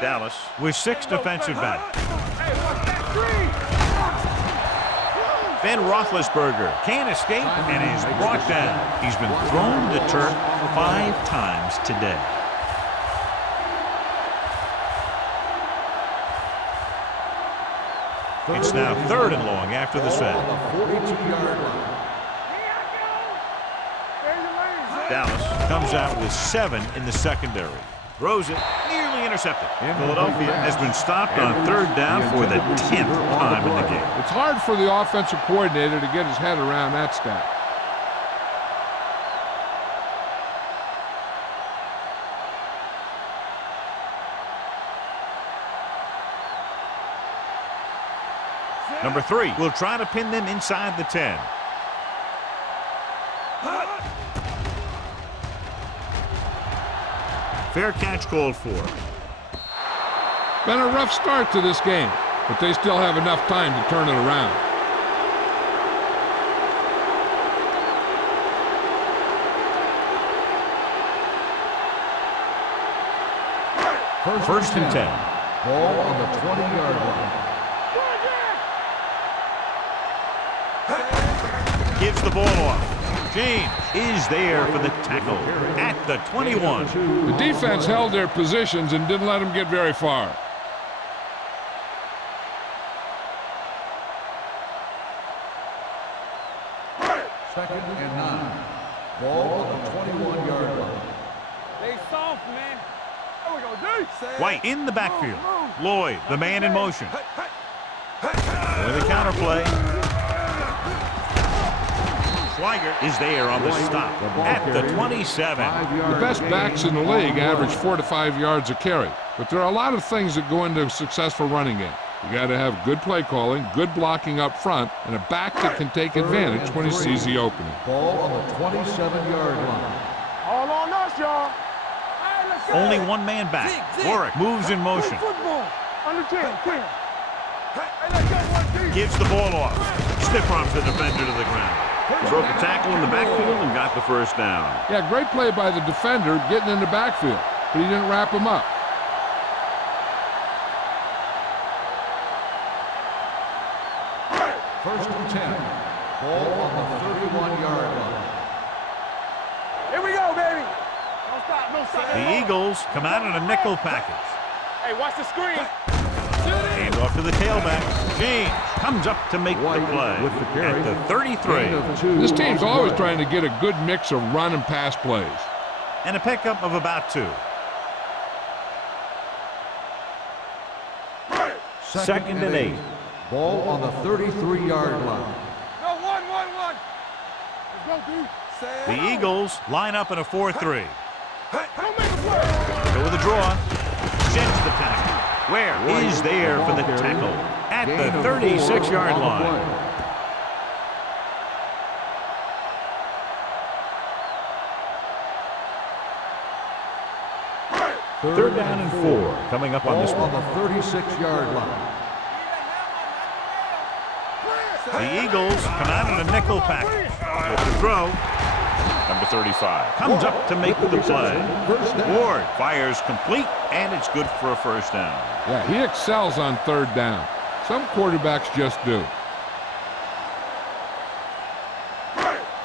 Dallas with 6 defensive backs. Hey, watch that screen. Ben Roethlisberger can't escape and is brought down. He's been thrown to the turf 5 times today. It's now 3rd and long after the set. On the 42-yard line. Dallas comes out with 7 in the secondary. Throws it, nearly intercepted. Philadelphia has been stopped on 3rd down for the 10th time in the game. It's hard for the offensive coordinator to get his head around that stat. Number 3 will try to pin them inside the 10. Fair catch called for. Been a rough start to this game, but they still have enough time to turn it around. First and 10. Ball on the 20-yard line. Gives the ball off. James is there for the tackle at the 21. The defense held their positions and didn't let them get very far. Second and 9. Ball on the 21-yard line. They soft, man. There we go, D. White in the backfield. Lloyd, the man in motion. With a counterplay. Schweiger is there on the stop at the 27. The best backs in the league average 4 to 5 yards a carry, but there are a lot of things that go into a successful running game. You got to have good play calling, good blocking up front, and a back that can take advantage when he sees the opening. Ball on the 27-yard line. All on us, y'all. Hey, let's go. Only one man back. Warwick moves in motion. Football. Under 10. Hey, let's go, 1D. Gives the ball off. Stiff arms the defender to the ground. Broke a tackle in the backfield and got the first down. Yeah, great play by the defender getting in the backfield, but he didn't wrap him up. First and 10. Ball on the 31-yard line. Here we go, baby. Don't stop. The Eagles come out in a nickel package. Hey, watch the screen. Hand off to the tailback. James comes up to make the play at the 33. This team's always trying to get a good mix of run and pass plays. And a pickup of about 2. Second and 8. Ball on the 33-yard line. No, 1. Let's go, D. The Eagles line up in a 4-3. Don't make a play. Go with the draw. Sends the tackle. Where is there for the tackle at the 36-yard line. Third down and 4 coming up on this Ball one. on the 36-yard line. The Eagles come out in a nickel package. With the throw. Number 35 comes up to make the play. Ward fires complete, and it's good for a first down. Yeah, he excels on 3rd down. Some quarterbacks just do.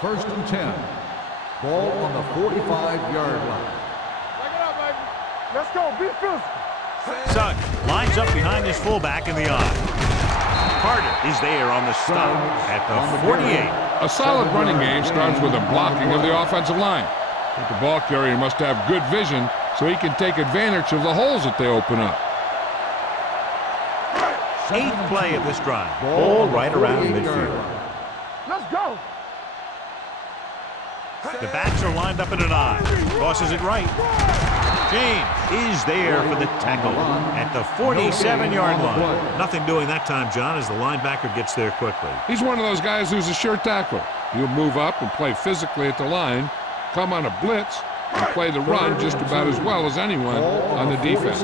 First and 10. Ball on the 45-yard line. Back it up, baby. Let's go. Be physical. Suggs lines up behind his fullback in the eye. Carter is there on the stop at the 48. A solid running game starts with a blocking of the offensive line. But the ball carrier must have good vision so he can take advantage of the holes that they open up. 8th play of this drive. Ball right around midfield. Let's go. The backs are lined up in an I. Crosses it right. James is there for the tackle at the 47-yard line. Nothing doing that time, John, as the linebacker gets there quickly. He's one of those guys who's a sure tackler. He'll move up and play physically at the line, come on a blitz, and play the run just about as well as anyone on the defense.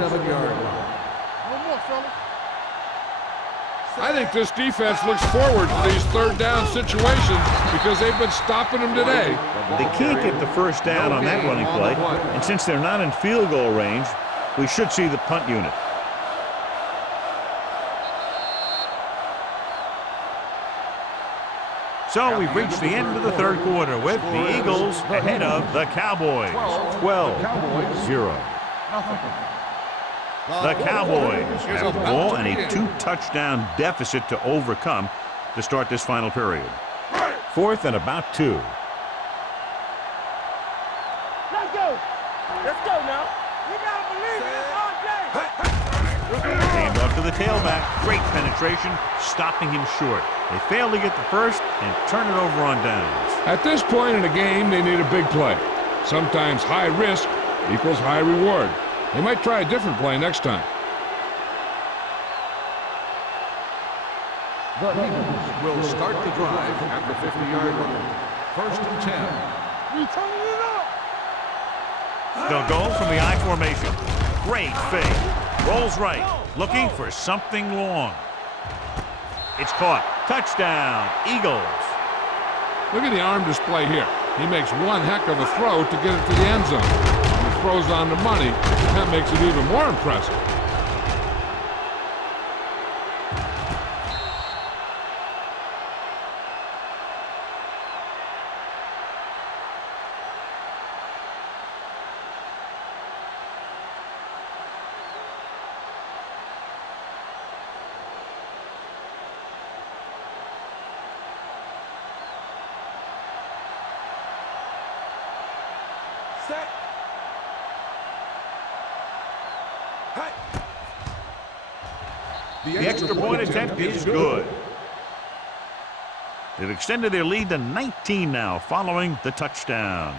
I think this defense looks forward to these third down situations because they've been stopping them today. They can't get the first down on that running play, and since they're not in field goal range, we should see the punt unit. So we've reached the end of the third quarter with the Eagles ahead of the Cowboys. 12-0. The Cowboys have the ball and a 2-touchdown deficit to overcome to start this final period. 4th and about 2. Let's go. Let's go now. You gotta believe it. It's our day. Hand off to the tailback. Great penetration, stopping him short. They fail to get the first and turn it over on downs. At this point in the game, they need a big play. Sometimes high risk equals high reward. They might try a different play next time. The Eagles will start the drive at the 50-yard line. 1st and 10. We turning it up. They'll go from the I formation. Great fake. Rolls right, looking for something long. It's caught. Touchdown, Eagles. Look at the arm display here. He makes one heck of a throw to get it to the end zone. When he throws on the money, that makes it even more impressive. Set. Hey. The extra point attempt is good. They've extended their lead to 19 now following the touchdown.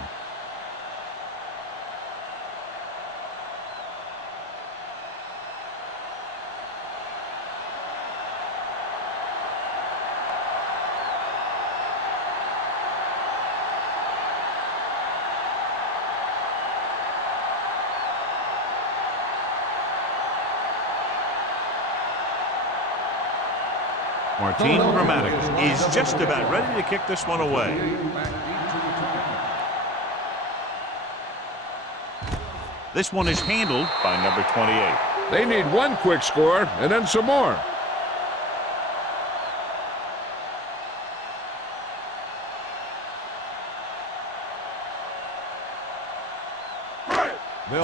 Martin Gramatic is just about ready to kick this one away. This one is handled by number 28. They need one quick score and then some more.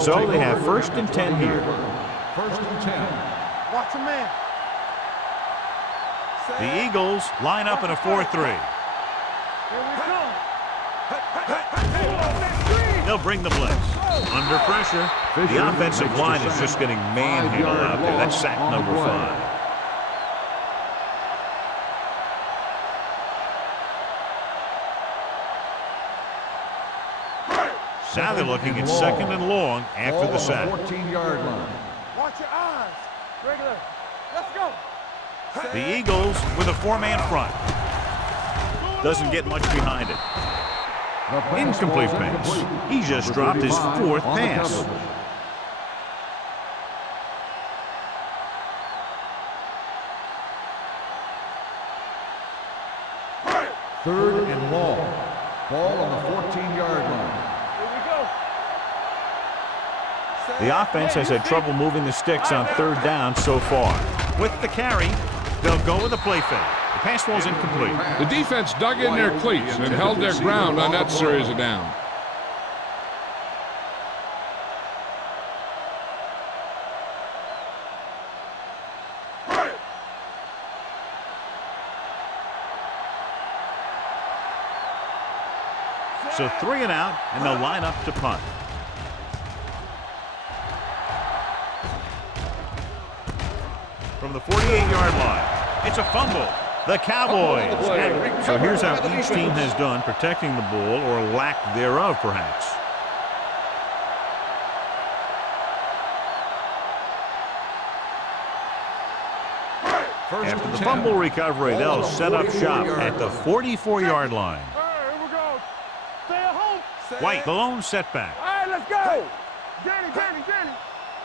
So they have 1st and 10 here. 1st and 10. Watch a man. The Eagles line up in a 4-3. Here we come. They'll bring the blitz. Under pressure, the offensive line is just getting manhandled out there. That's sack number 5. Now they're looking at 2nd and long after the sack. 14-yard line. Watch your eyes. Regular. Let's go. The Eagles with a 4-man front. Doesn't get much behind it. Incomplete pass. He just dropped his 4th pass. 3rd and long. Ball on the 14-yard line. The offense has had trouble moving the sticks on 3rd down so far. With the carry, they'll go with a play fake. The pass ball's incomplete. The defense dug in their cleats and held their ground on that series of downs. So 3 and out, and they'll line up to punt. From the 48-yard line, it's a fumble. The Cowboys. So here's how each team has done protecting the ball, or lack thereof, perhaps. After the fumble recovery, they'll set up shop at the 44-yard line. All right, here we go. Stay at home. White, the lone setback. All right, let's go. Danny.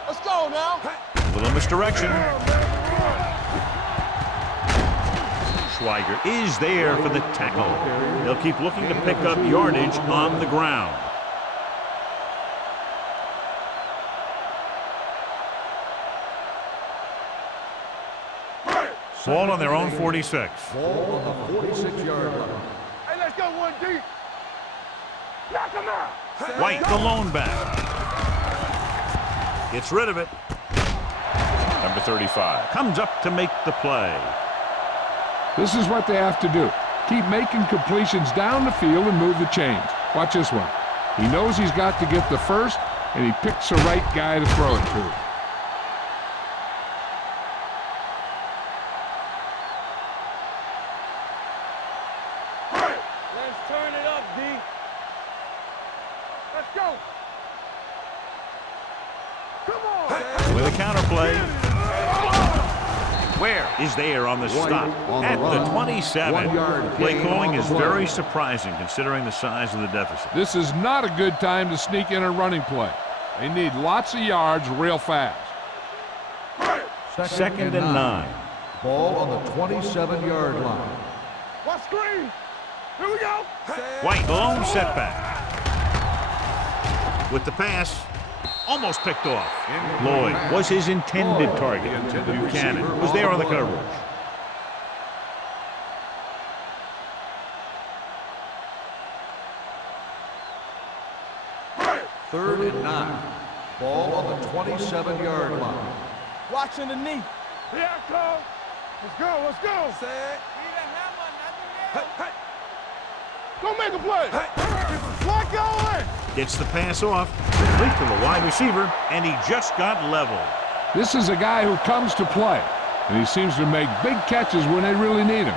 Let's go now. A little misdirection. Schweiger is there for the tackle. They'll keep looking to pick up yardage on the ground. Ball on their own 46. Ball on the 46-yard line. Hey, let's go one deep. Knock him out. White, the lone back. Gets rid of it. Number 35 comes up to make the play. This is what they have to do. Keep making completions down the field and move the chains. Watch this one. He knows he's got to get the first, and he picks the right guy to throw it to. Let's turn it up, D. Let's go. Come on. With a counterplay. Where is there on the stop? At the 27. Play calling is very surprising considering the size of the deficit. This is not a good time to sneak in a running play. They need lots of yards real fast. Second and 9. Ball on the 27-yard line. Watch screen. Here we go. White, the lone setback. With the pass. Almost picked off. Lloyd was his intended target. Buchanan was there on the coverage. Third and 9. Ball on the 27-yard line. Watch underneath. Here I come. Let's go. Go make a play. Lock going. Gets the pass off. Complete to the wide receiver, and he just got leveled. This is a guy who comes to play, and he seems to make big catches when they really need him.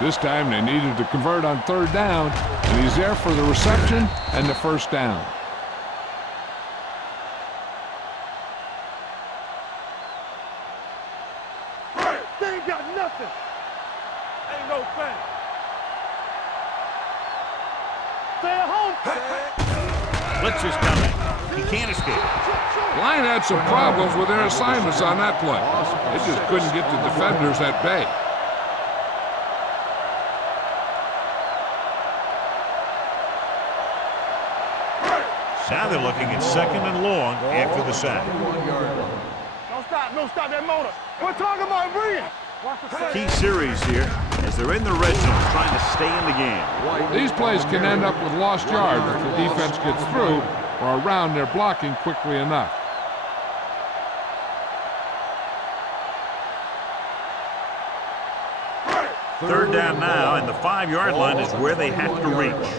This time they needed to convert on third down, and he's there for the reception and the first down. They ain't got nothing. Ain't no thing. Stay at home. Blitz is coming. He can't escape. Line had some problems with their assignments on that play. They just couldn't get the defenders at bay. Now they're looking at second and long after the sack. Don't stop that motor. We're talking about bringing. Key series here as they're in the red zone trying to stay in the game. These plays can end up with lost yards if the defense gets through or around their blocking quickly enough. Third down now, and the 5-yard line is where they have to reach.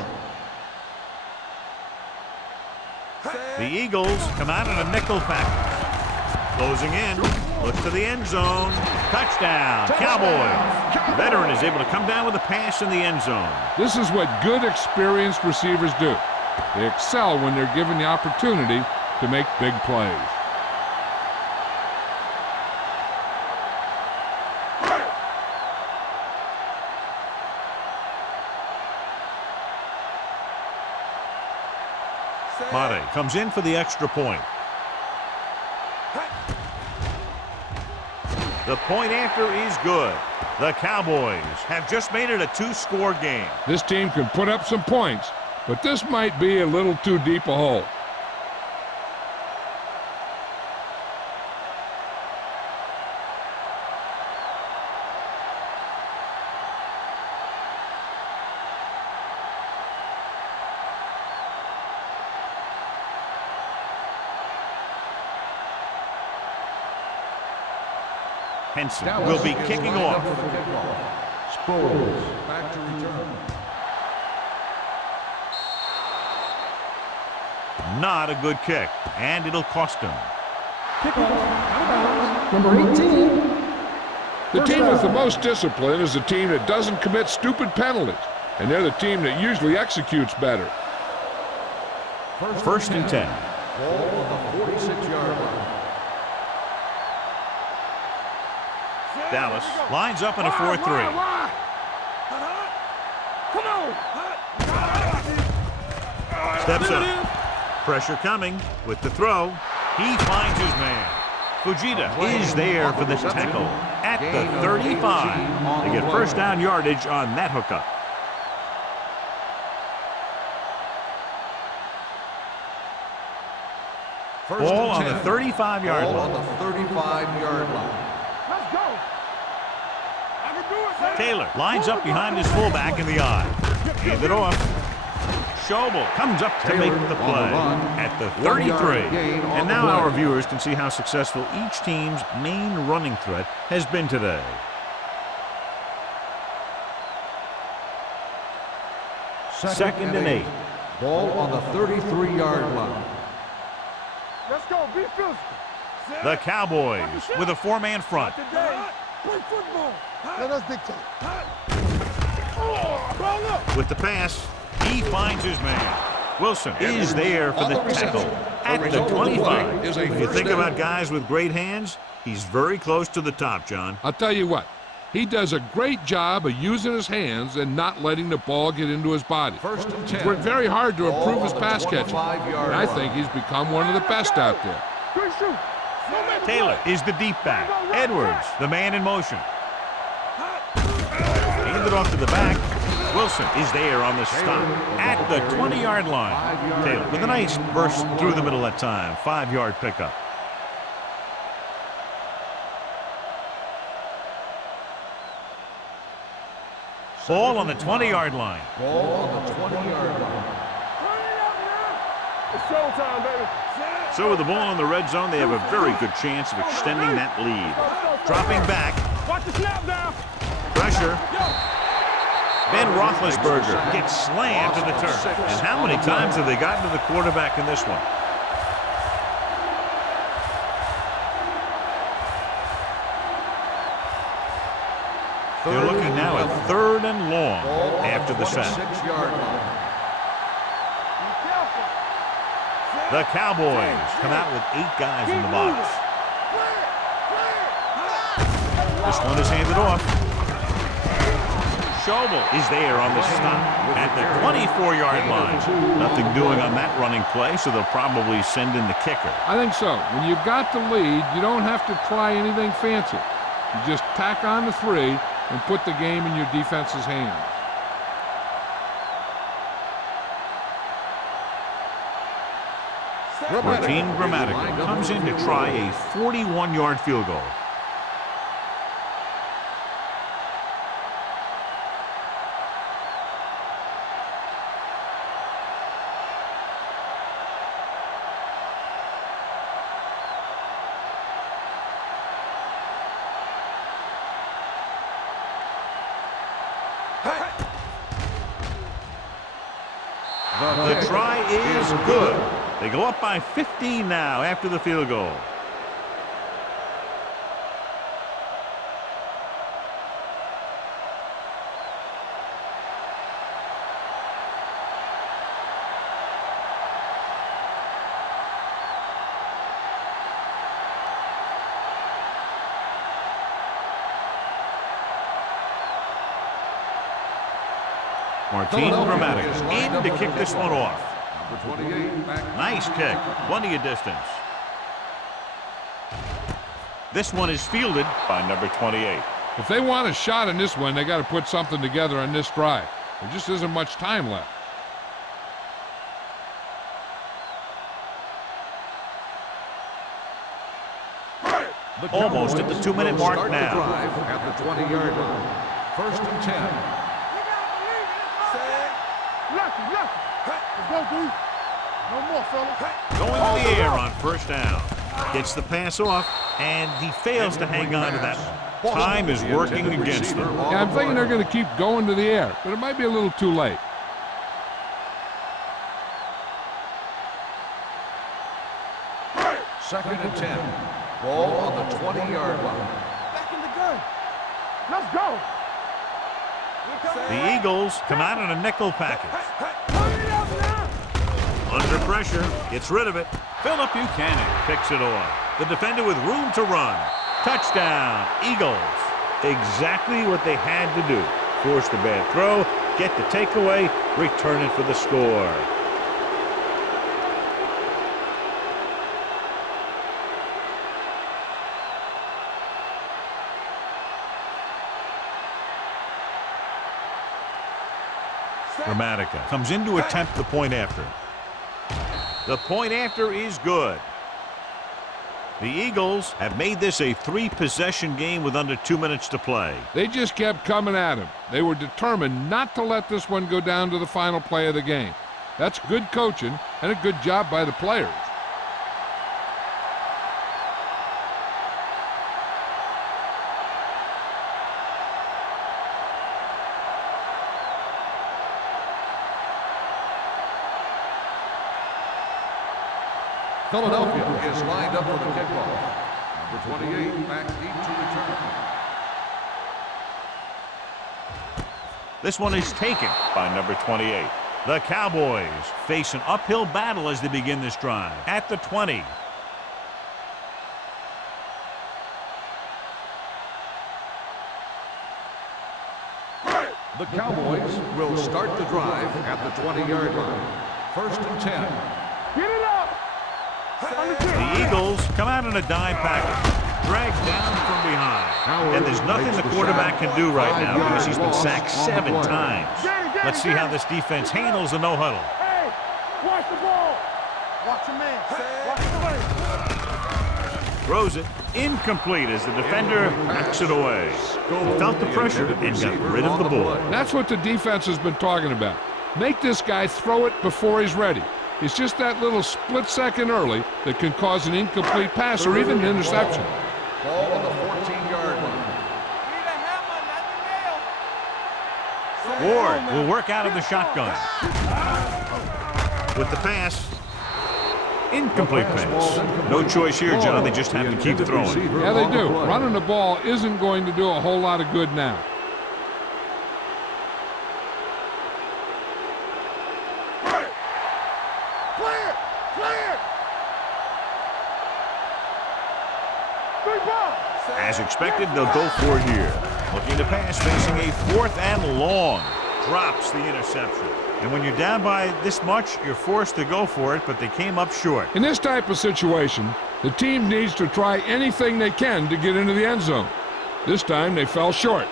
The Eagles come out in a nickel package. Closing in, looks to the end zone. Touchdown, Cowboys. The veteran is able to come down with a pass in the end zone. This is what good, experienced receivers do. They excel when they're given the opportunity to make big plays. Mate comes in for the extra point. The point after is good. The Cowboys have just made it a 2-score game. This team can put up some points, but this might be a little too deep a hole. Henson will be kicking off. Sproles back to return. Not a good kick, and it'll cost him. Number 18. The team with the most discipline is the team that doesn't commit stupid penalties, and they're the team that usually executes better. First and 10. Ball on the 46-yard line. Dallas lines up in a 4-3. Come on. Steps up. Pressure coming with the throw. He finds his man. Fujita is there for the tackle at the 35. They get first down yardage on that hookup. Ball on the 35-yard line. On the 35-yard line. Let's go. I can do it, man. Taylor lines up behind his fullback in the eye. Hand it off. Schobel comes up to make the play at the 33. And now our viewers can see how successful each team's main running threat has been today. Second and 8. Ball on the 33-yard line. Let's go. Be physical. The Cowboys with a four-man front. Today, play football. Let us dictate. Ball up. With the pass, he finds his man. Wilson is there for the tackle at the 25. When you think about guys with great hands, he's very close to the top, John. I'll tell you what, he does a great job of using his hands and not letting the ball get into his body. First and 10. He's worked very hard to improve his pass catching, and I think he's become one of the best out there. Good shoot. Taylor is the deep back. Edwards, the man in motion. Handed off to the back. Wilson is there on the stop at the 20-yard line. Taylor with a nice burst through the middle that time. 5-yard pickup. Ball on the 20-yard line. Ball on the 20-yard line. It's showtime, baby. So with the ball in the red zone, they have a very good chance of extending that lead. Dropping back. Watch the snap down. Pressure. Ben Roethlisberger gets slammed to the turf. And how many times have they gotten to the quarterback in this one? They're looking now at 3rd and long after the sack. 6-yard line. The Cowboys come out with 8 guys in the box. This one is handed off. Schobel is there on the stop at the 24-yard line. Nothing doing on that running play, so they'll probably send in the kicker. I think so. When you've got the lead, you don't have to try anything fancy. You just tack on the 3 and put the game in your defense's hands. Martin Grammatical comes in to try a 41-yard field goal. The try is good. They go up by 15 now after the field goal. Martin Grammatical in to kick this one off. Number 28, back. Nice kick. Plenty of distance. This one is fielded by number 28. If they want a shot in this one, they got to put something together on this drive. There just isn't much time left. Almost at the 2-minute mark Start now. the drive at the 20-yard line. First and 10. Lucky. Let's go, D. No more, fella. Going to the air on first down. Gets the pass off, and he fails to hang on to that one. Time is working against them. Yeah, I'm thinking they're going to keep going to the air, but it might be a little too late. Second and 10. Ball on the 20-yard line. Back in the gun. Let's go. The Eagles come out in a nickel package. Hurry up now. Under pressure, gets rid of it. Phillip Buchanan picks it off. The defender with room to run. Touchdown, Eagles. Exactly what they had to do. Force the bad throw, get the takeaway, return it for the score. Dramatica comes in to attempt the point after. The point after is good. The Eagles have made this a 3-possession game with under 2 minutes to play. They just kept coming at him. They were determined not to let this one go down to the final play of the game. That's good coaching and a good job by the players. Philadelphia is lined up for the kickoff. Number 28 back deep to return. This one is taken by number 28. The Cowboys face an uphill battle as they begin this drive at the 20. The Cowboys will start the drive at the 20-yard line. 1st and 10. Get it up! The Eagles come out in a dime package, dragged down from behind. And there's nothing the quarterback can do right now because he's been sacked 7 times. Let's see how this defense handles the no-huddle. Hey, watch the ball. Watch your man. Watch the play. Throws it incomplete as the defender knocks it away. He felt the pressure and got rid of the ball. That's what the defense has been talking about. Make this guy throw it before he's ready. It's just that little split second early that can cause an incomplete pass or even an interception. Ball on the 14-yard line. Need a hammer, not the nail. Ward will work out of the shotgun. With the pass. Incomplete pass. No choice here, John. They just have to keep throwing. Yeah, they do. Running the ball isn't going to do a whole lot of good now. As expected, they'll go for it here. Looking to pass, facing a 4th and long. Drops the interception. And when you're down by this much, you're forced to go for it, but they came up short. In this type of situation, the team needs to try anything they can to get into the end zone. This time, they fell short.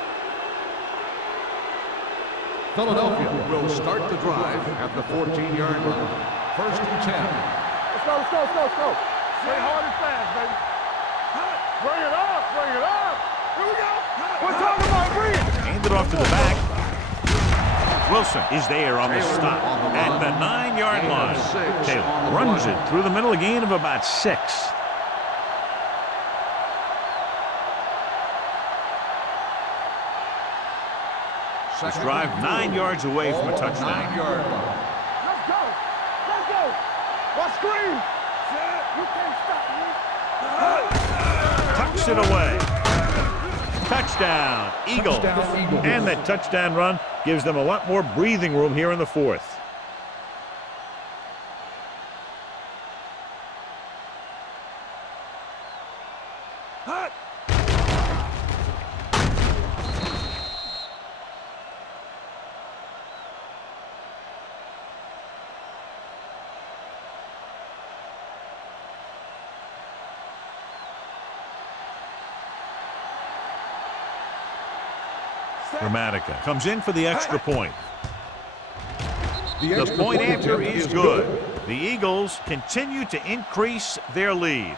Philadelphia will start the drive at the 14-yard line. 1st and 10. Let's go, let's go, let's go, let's go. Play hard and fast, baby. Bring it up, bring it up. Here we go. We're talking about breathe. Hand it off to the back. Wilson is there on the stop at the 9-yard line. Taylor runs it through the middle, a gain of about 6. This drive 9 yards away from a touchdown. 9-yard line. Let's go. Let's go. Watch screen. You can't stop me. Tucks it away. Touchdown, Eagles. And that touchdown run gives them a lot more breathing room here in the 4th. Dramatica comes in for the extra point. The point after is good. The Eagles continue to increase their lead.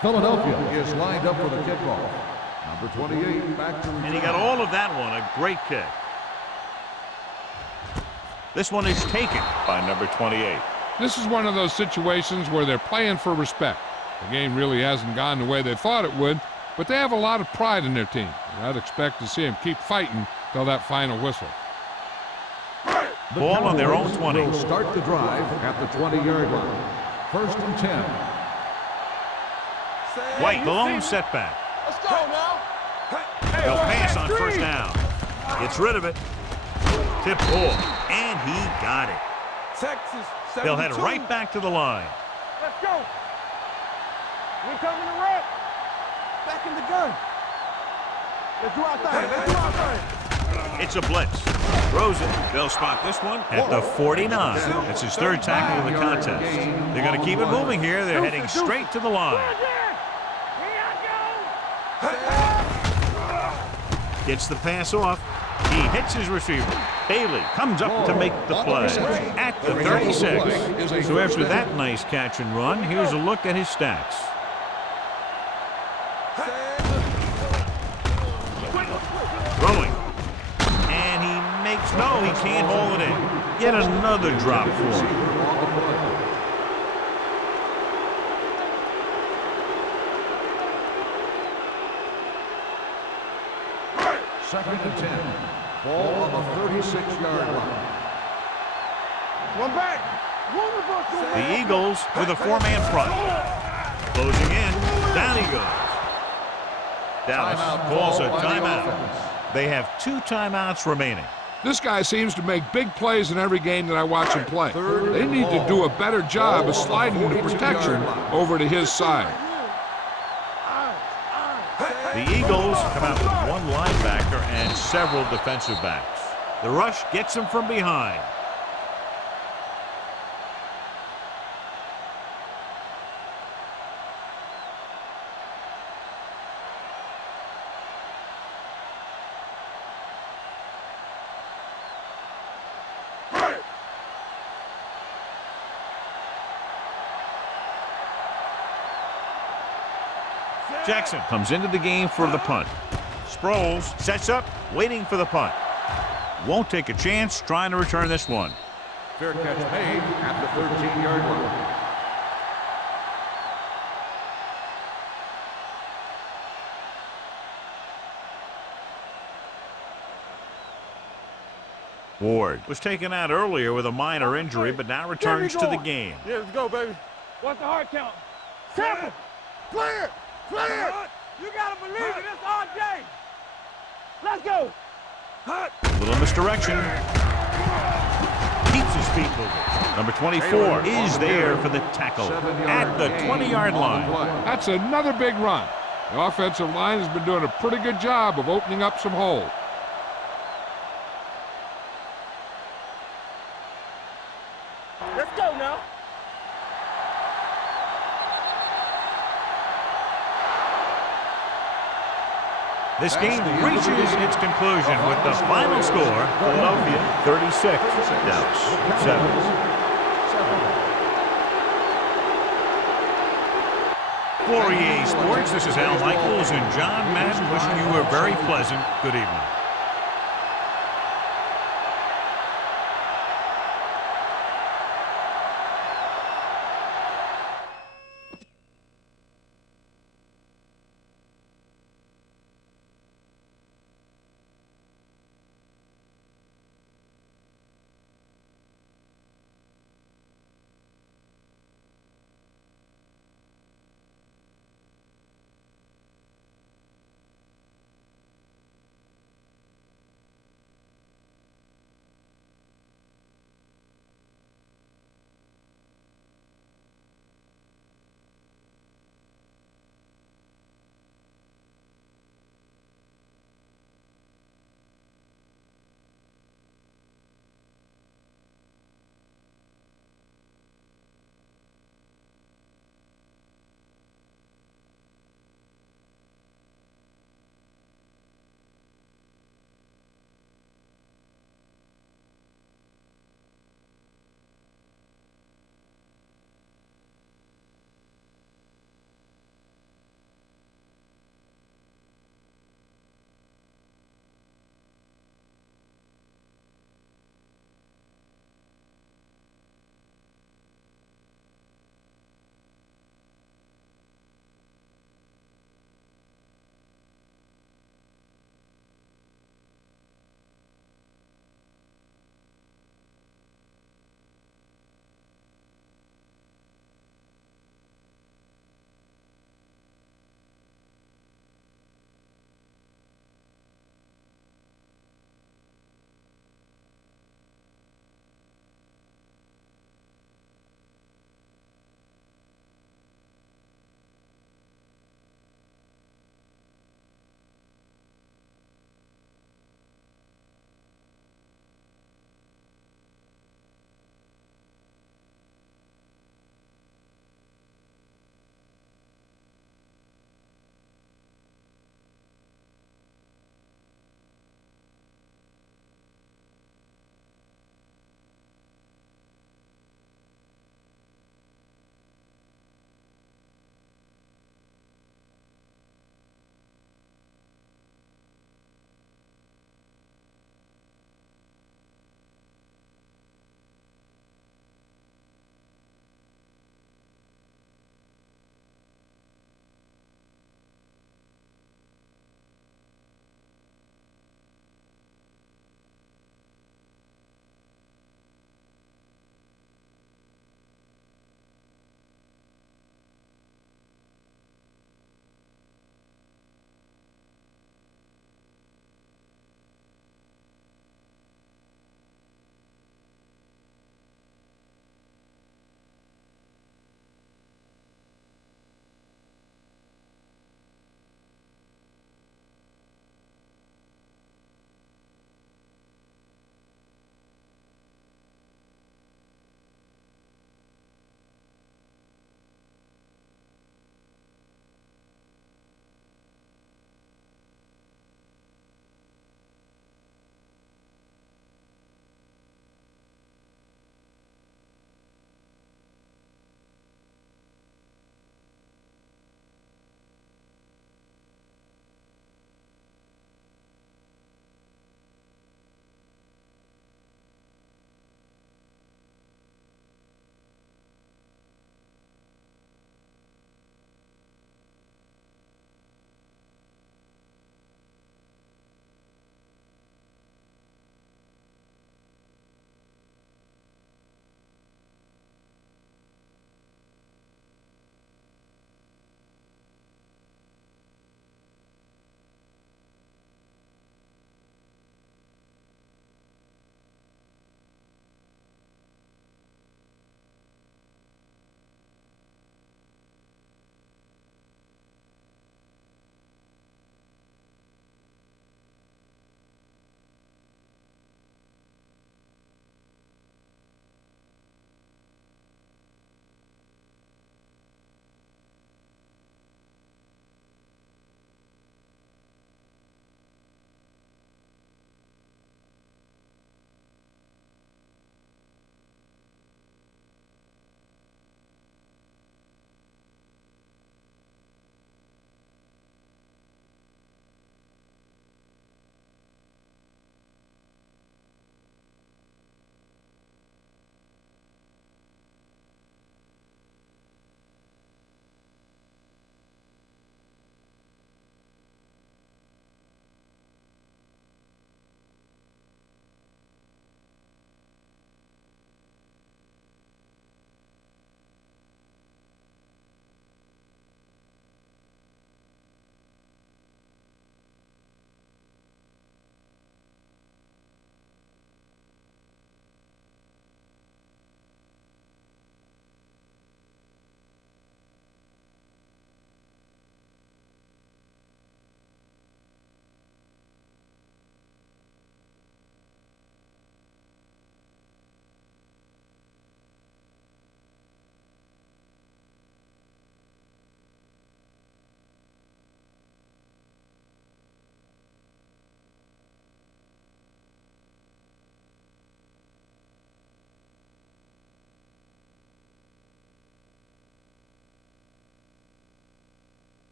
Philadelphia is lined up for the kickoff. Number 28 back to return. And he got all of that one, a great kick. This one is taken by number 28. This is one of those situations where they're playing for respect. The game really hasn't gone the way they thought it would, but they have a lot of pride in their team. And I'd expect to see them keep fighting till that final whistle. The Ball on their own Cowboys 20. will start the drive at the 20-yard line. 1st and 10. White, the lone setback. Let's go now. He'll pass on 1st down. Gets rid of it. Tip ball. And he got it. Texas, 72. They'll head right back to the line. Let's go. We coming to rep. Back in the gun. Let's do our thing. Let's do our thing. It's a blitz. Throws it. They'll spot this one at the 49. It's his 3rd tackle of the contest. They're going to keep it moving here. They're heading straight to the line. Gets the pass off. He hits his receiver. Bailey comes up to make the play at the 36. So after that nice catch and run, here's a look at his stats. Throwing. And he makes, no, he can't haul it in. Yet another drop for him. Second and 10. Ball on the 36-yard line. One back. The Eagles with a 4-man front. Closing in. Down he goes. Dallas calls a timeout. They have 2 timeouts remaining. This guy seems to make big plays in every game that I watch him play. They need to do a better job of sliding the protection over to his side. The Eagles come out with 1 linebacker and several defensive backs. The rush gets him from behind. Jackson comes into the game for the punt. Sproles sets up, waiting for the punt. Won't take a chance trying to return this one. Fair catch made at the 13-yard line. Ward was taken out earlier with a minor injury, but now returns to the game. Yeah, let's go, baby. What's the hard count? 7. Clear. Clear. You gotta believe it. It's RJ. Let's go. Little misdirection. Keeps his feet moving. Number 24 is there for the tackle at the 20-yard line. That's another big run. The offensive line has been doing a pretty good job of opening up some holes. Let's go now. This game reaches its conclusion with the final score, Philadelphia 36, Dallas 7. For EA Sports, this is Al Michaels and John Madden wishing you a very pleasant good evening.